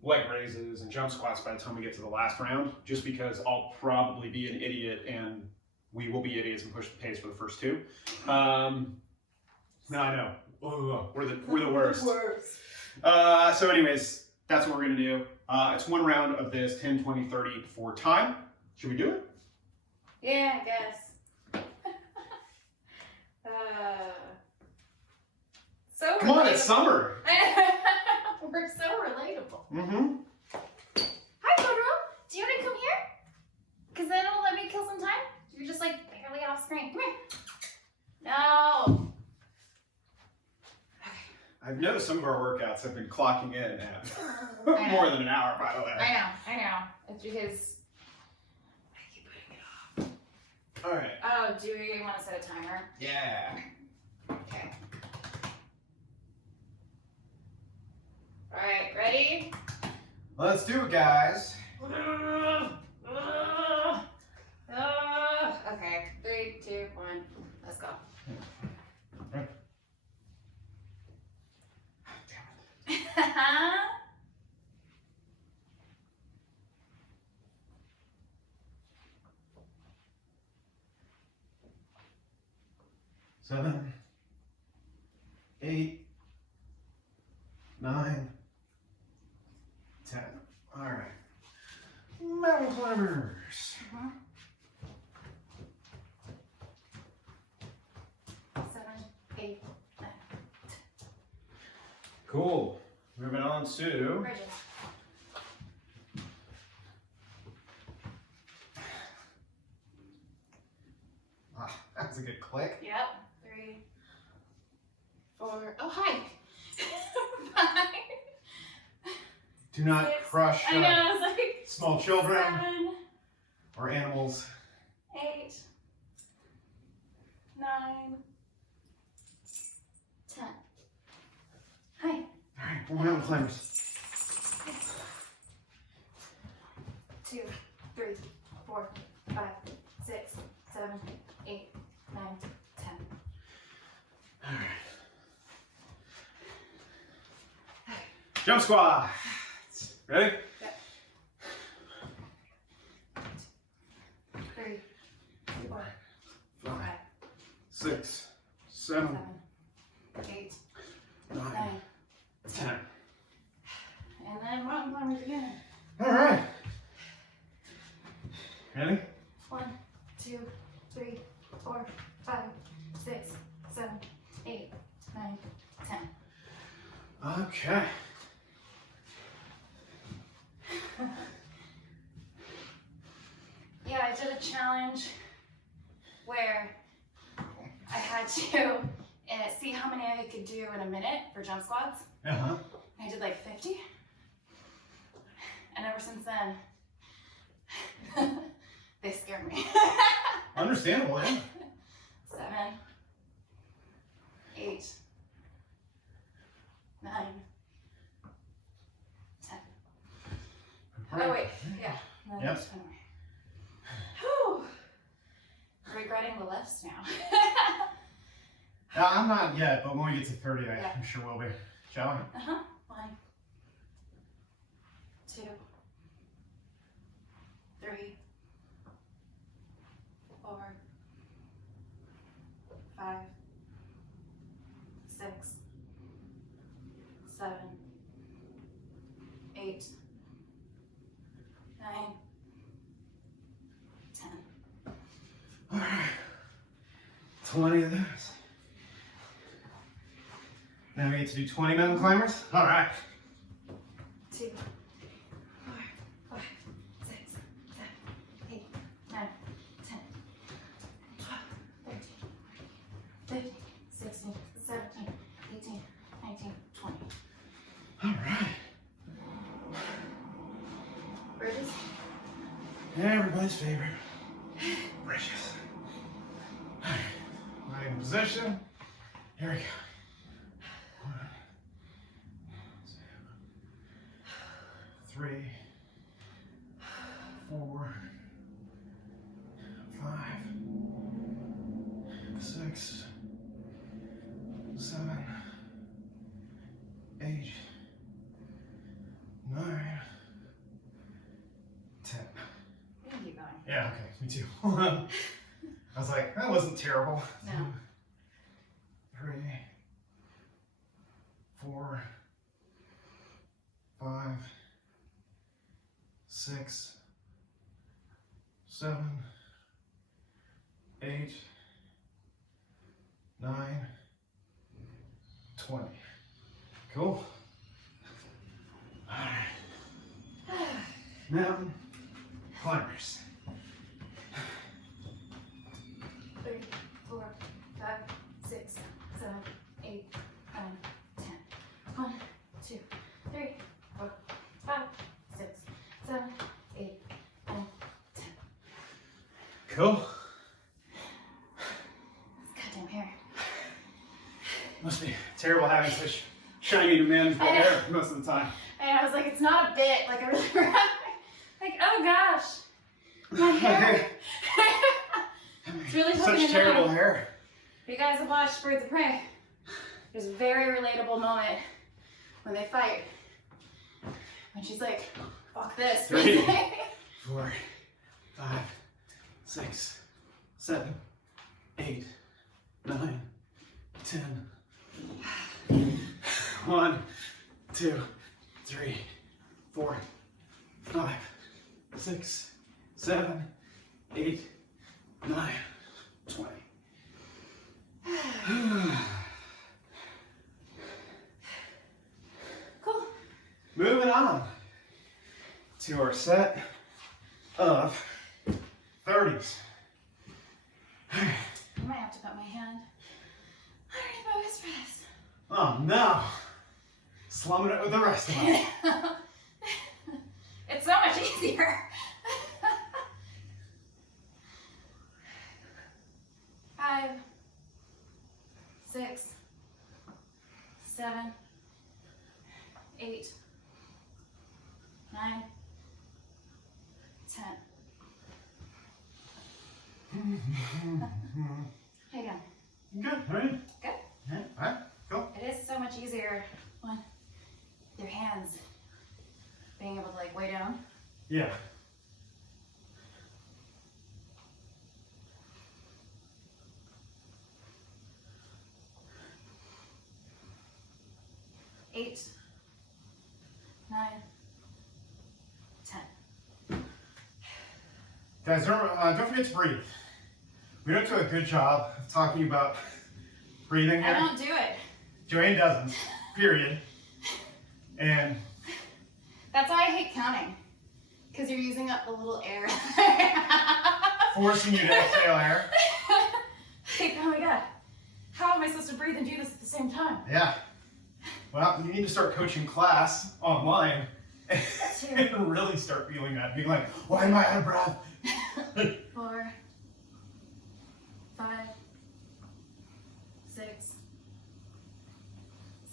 leg raises and jump squats by the time we get to the last round, just because I'll probably be an idiot and we will be idiots and push the pace for the first two. No, I know. Ugh, we're the worst. So anyways, that's what we're gonna do. It's one round of this 10, 20, 30 for time. Should we do it? Yeah, I guess. So come on, it's summer. We're so relatable. Mm-hmm. Hi, Totoro. Do you want to come here? Because then it'll let me kill some time. You're just like barely off screen. Come here. No. I've noticed some of our workouts have been clocking in at more than an hour, by the way. I know. It's because I keep putting it off. All right. Oh, do we want to set a timer? Yeah. Okay. All right, ready? Let's do it, guys. Okay, 3, 2, 1, let's go. Seven, 8, 9, 10. All right. Mountain climbers. 7, 8, 9. Cool. Moving on to Bridges. 4, oh hi. 5. Do not 6, crush I know, it's like small children 7, or animals. 8, 9, 10. Hi. All right, we're mountain climbers. 2, 3, 4, 5, 6, 7, 8, 9, 10. All right. Jump squat. Ready? Yep. 3, 4, 5, 6, 7, 8, 9, 9, 10. and then mountain climbers again. All right. Ready? 1, 2, 3, 4, 5, 6, 7, 8, 9, 10. Okay. Yeah, I did a challenge where I had to see how many I could do in a minute for jump squats. Uh-huh. I did like 50. And ever since then, they scare me. Understandable, yeah. 7, 8, 9, 10. Oh wait, yeah. No, Yep. just went away. Whew. Regretting the lifts now. I'm not yet, but when we get to 30, Yeah. I'm sure we'll be. Shall we? 1, 2, 3, 4, 5, 6, 7, 8, 9, 10. All right. 20 of those. Now we get to do 20 mountain climbers. All right. 2, 4, 5, 6, 7, 8, 9, 10, 12, 13, 15, 16, 17, 18, 19, 20. All right. Bridges? Everybody's favorite. Bridges. All right. Right in position. Here we go. 1, 2, 3, 4, 5, 6, 7, 8, 9, 10. We can keep going. Yeah, okay, me too. I was like, that wasn't terrible. No. 3, 4, 5, 6, 7, 8, 9, 20. Cool. All right. Mountain climbers. 3, 4, 5, 6, 7, 8, 9, 10. 1, 2, 3, 4, 5, 6, 7, 8, 9, 10. Cool. Goddamn hair. Must be terrible having such shiny man's I know. hair most of the time. And I was like, it's not a bit. Like, I really like, oh gosh. My hair. It's really Such fucking terrible annoying. hair. If you guys have watched Birds of Prey, there's a very relatable moment when they fight. When she's like, fuck this. 3, 4, 5, 6, 7, 8, 9, 10. 1, 2, 3, 4, 5, 6, 7, 8, 9, 20. Cool. Moving on to our set of 30s. I might have to put my hand underneath my waist for this. Oh no. Slumming it with the rest of us. It's so much easier. 5, 6, 7, 8, 9, 10. How you doing? Good, right? Good. Yeah, all right, cool. It is so much easier when your hands being able to like weigh down. Yeah. Eight, 9, 10. Guys, don't forget to breathe. We don't do a good job of talking about breathing here. I don't do it. JoAnn doesn't, period. And That's why I hate counting. Because you're using up the little air. forcing you to exhale air. Like, oh my god. How am I supposed to breathe and do this at the same time? Yeah. Well, you need to start coaching class online and really start feeling that. Being like, why am I out of breath? 4, 5, 6,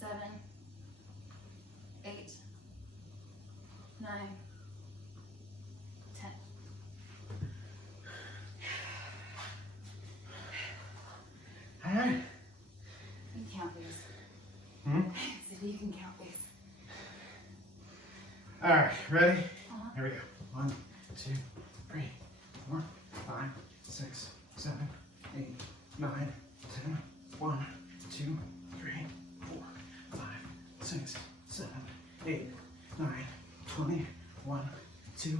7, 8, 9, 10. All right. You can count these. Hmm? So you can count these. All right, ready? Uh-huh. Here we go. 1, 2, 3, 4, 5, 6, 7, 8, 9, 10. 1, 2, 3, 4, 5, 6, 7, 8, 9, 20. 1, 2,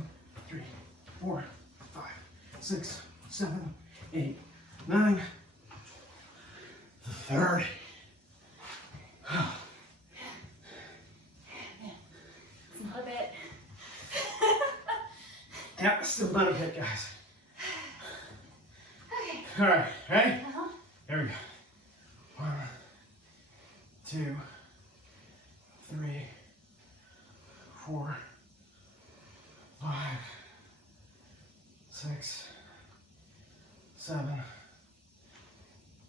3, 4, 5, 6, 7, 8, 9. 30. It's not a bit. Yeah, still not a bit, guys. Okay. All right, ready? Uh-huh. Here we go. 1, 2, 3, 4, 5, 6, 7,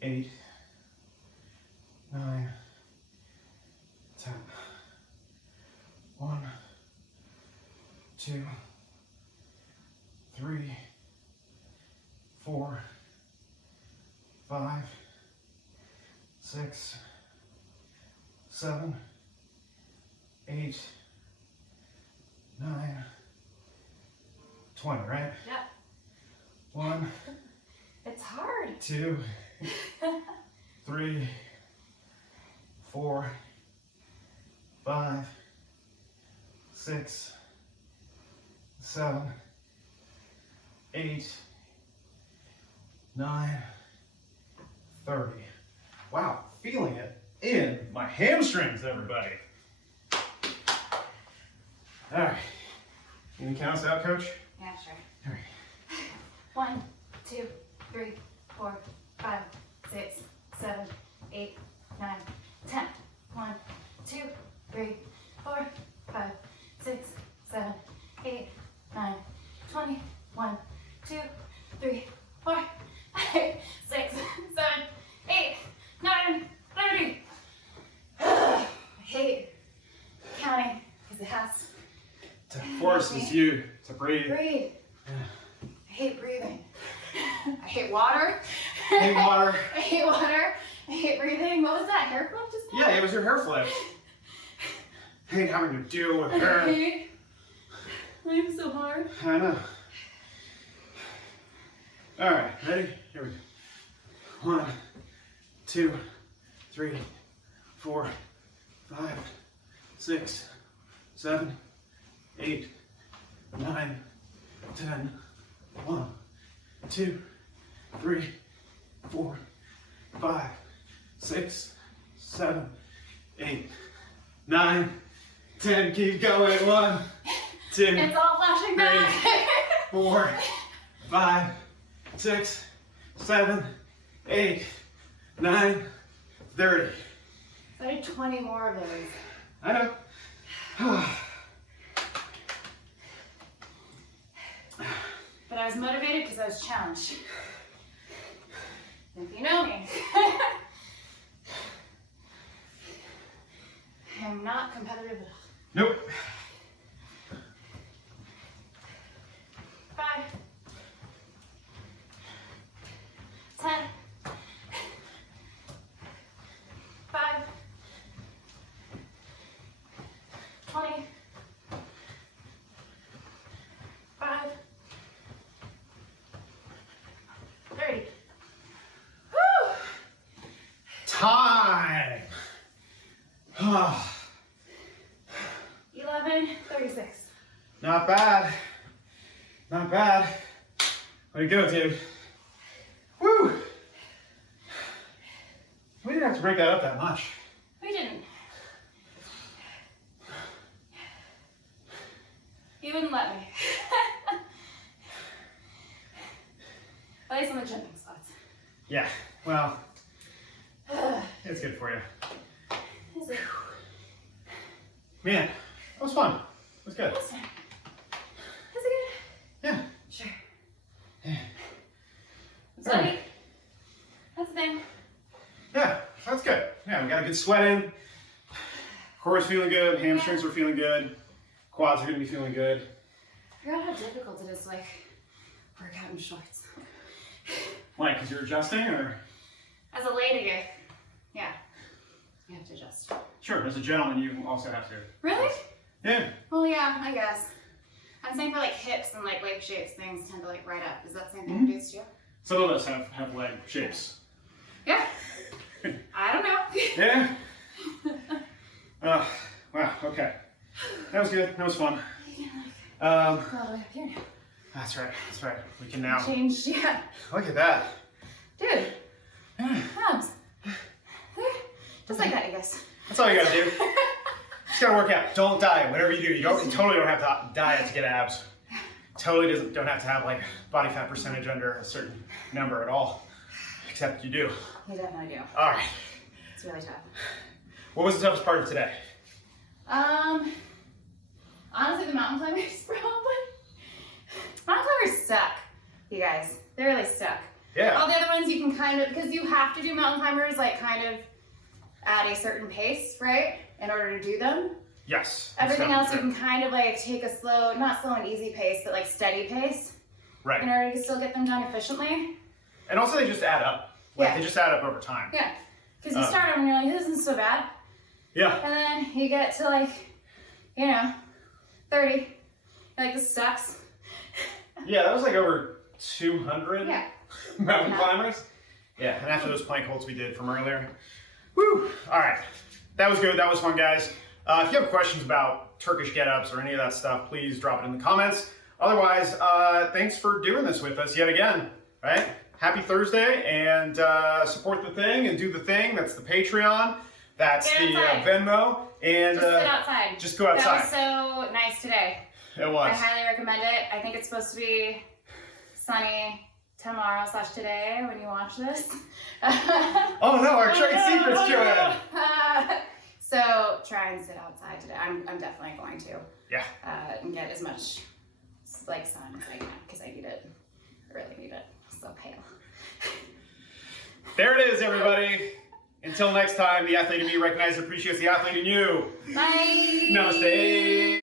8, 9, 10. 1, 2, 3, 4, 5, 6, 7, 8, 9, 20, right? Yep. 1, It's hard. 2, 3, 4, 5, 6, 7, 8, 9, 30. Wow, feeling it in my hamstrings, everybody. All right. You can count us out, Coach? Yeah, sure. All right. 1, 2, 3, 4, 5, 6, 7, 8, 9, 10. 1, 2, 3, 4, 5, 6, 7, 8, 9, 20. 1, 2, 3, 4, 5, 6, 7, 8, 9, 30. I hate counting because it has To forces you to breathe. breathe. I hate breathing. I hate water. Hate water. I hate water. I hate breathing. What was that? Hair flip just now? Yeah, it was your hair flip. Hate having to deal with I hair. hate life so hard. I know. All right, ready? Here we go. 1, 2, 3, 4, 5, 6, 7, 8, 9, 10. 1, 2, 3, 4, 5, 6, 7, 8, 9, 10. Keep going. 1, 2, It's all flashing back. 4, 5, 6, 7, 8, 9, 30. I did 20 more of those. I know. But I was motivated because I was challenged. If you know me, I'm not competitive at all. Nope. 5, 10, 5, 20, 5, 30. Woo! Time. 11:36. Not bad. Not bad. Way to go, dude. Woo! We didn't have to break that up that much. We didn't. You wouldn't let me. At least on the jumping spots. Yeah, well, it's good for you. Is it? Man, that was fun. It was good. Is it good? Yeah. Sure. Yeah. Sweaty. That's the thing. Yeah, that's good. Yeah, we got a good sweat in. Core's feeling good. Hamstrings are feeling good. Quads are going to be feeling good. I forgot how difficult it is to like work out in shorts. Why? Because you're adjusting, or? As a lady, yeah, you have to adjust. Sure, as a gentleman, you also have to. Really? Yeah. Well, yeah, I guess. I'm saying for like hips and like leg shapes, things tend to like ride up. Is that the same thing for dudes too? Some of us have leg shapes. Yeah. I don't know. Yeah. Wow. Okay. That was good. That was fun. Go all the way up here now. That's right. That's right. We can now. Changed, yeah. Look at that. Dude, Yeah. abs. Just like that, I guess. That's all you gotta do. Just gotta work out. Don't diet. Whatever you do, you totally don't have to diet to get abs. Totally don't have to have like body fat percentage under a certain number at all. Except you do. You definitely do. All right. It's really tough. What was the toughest part of today? Honestly, the mountain climbers probably. Mountain climbers suck, you guys. They're really stuck. Yeah. All the other ones you can kind of, because you have to do mountain climbers like kind of at a certain pace, right? In order to do them. Yes. Everything else you can kind of like take a slow, not slow and easy pace, but like steady pace. Right. In order to still get them done efficiently. And also they just add up. Like Yeah. they just add up over time. Yeah. Because you start and you're like, this isn't so bad. Yeah. And then you get to like, 30. You're like, this sucks. Yeah, that was like over 200 Yeah. mountain climbers. Yeah, and after those plank holds we did from earlier. Woo! All right. That was good. That was fun, guys. If you have questions about Turkish get-ups or any of that stuff, please drop it in the comments. Otherwise, thanks for doing this with us yet again, right? Happy Thursday, and support the thing and do the thing. That's the Patreon. That's Get the outside. Venmo. And Just sit outside. just go outside. That was so nice today. It I was. highly recommend it. I think it's supposed to be sunny tomorrow/today when you watch this. Oh no, our trade secrets, JoAnn. So try and sit outside today. I'm definitely going to. Yeah. And get as much like sun as I can because I need it. I really need it. I'm so pale. There it is, everybody. Until next time, the athlete in me recognizes and appreciates the athlete in you. Bye. Namaste.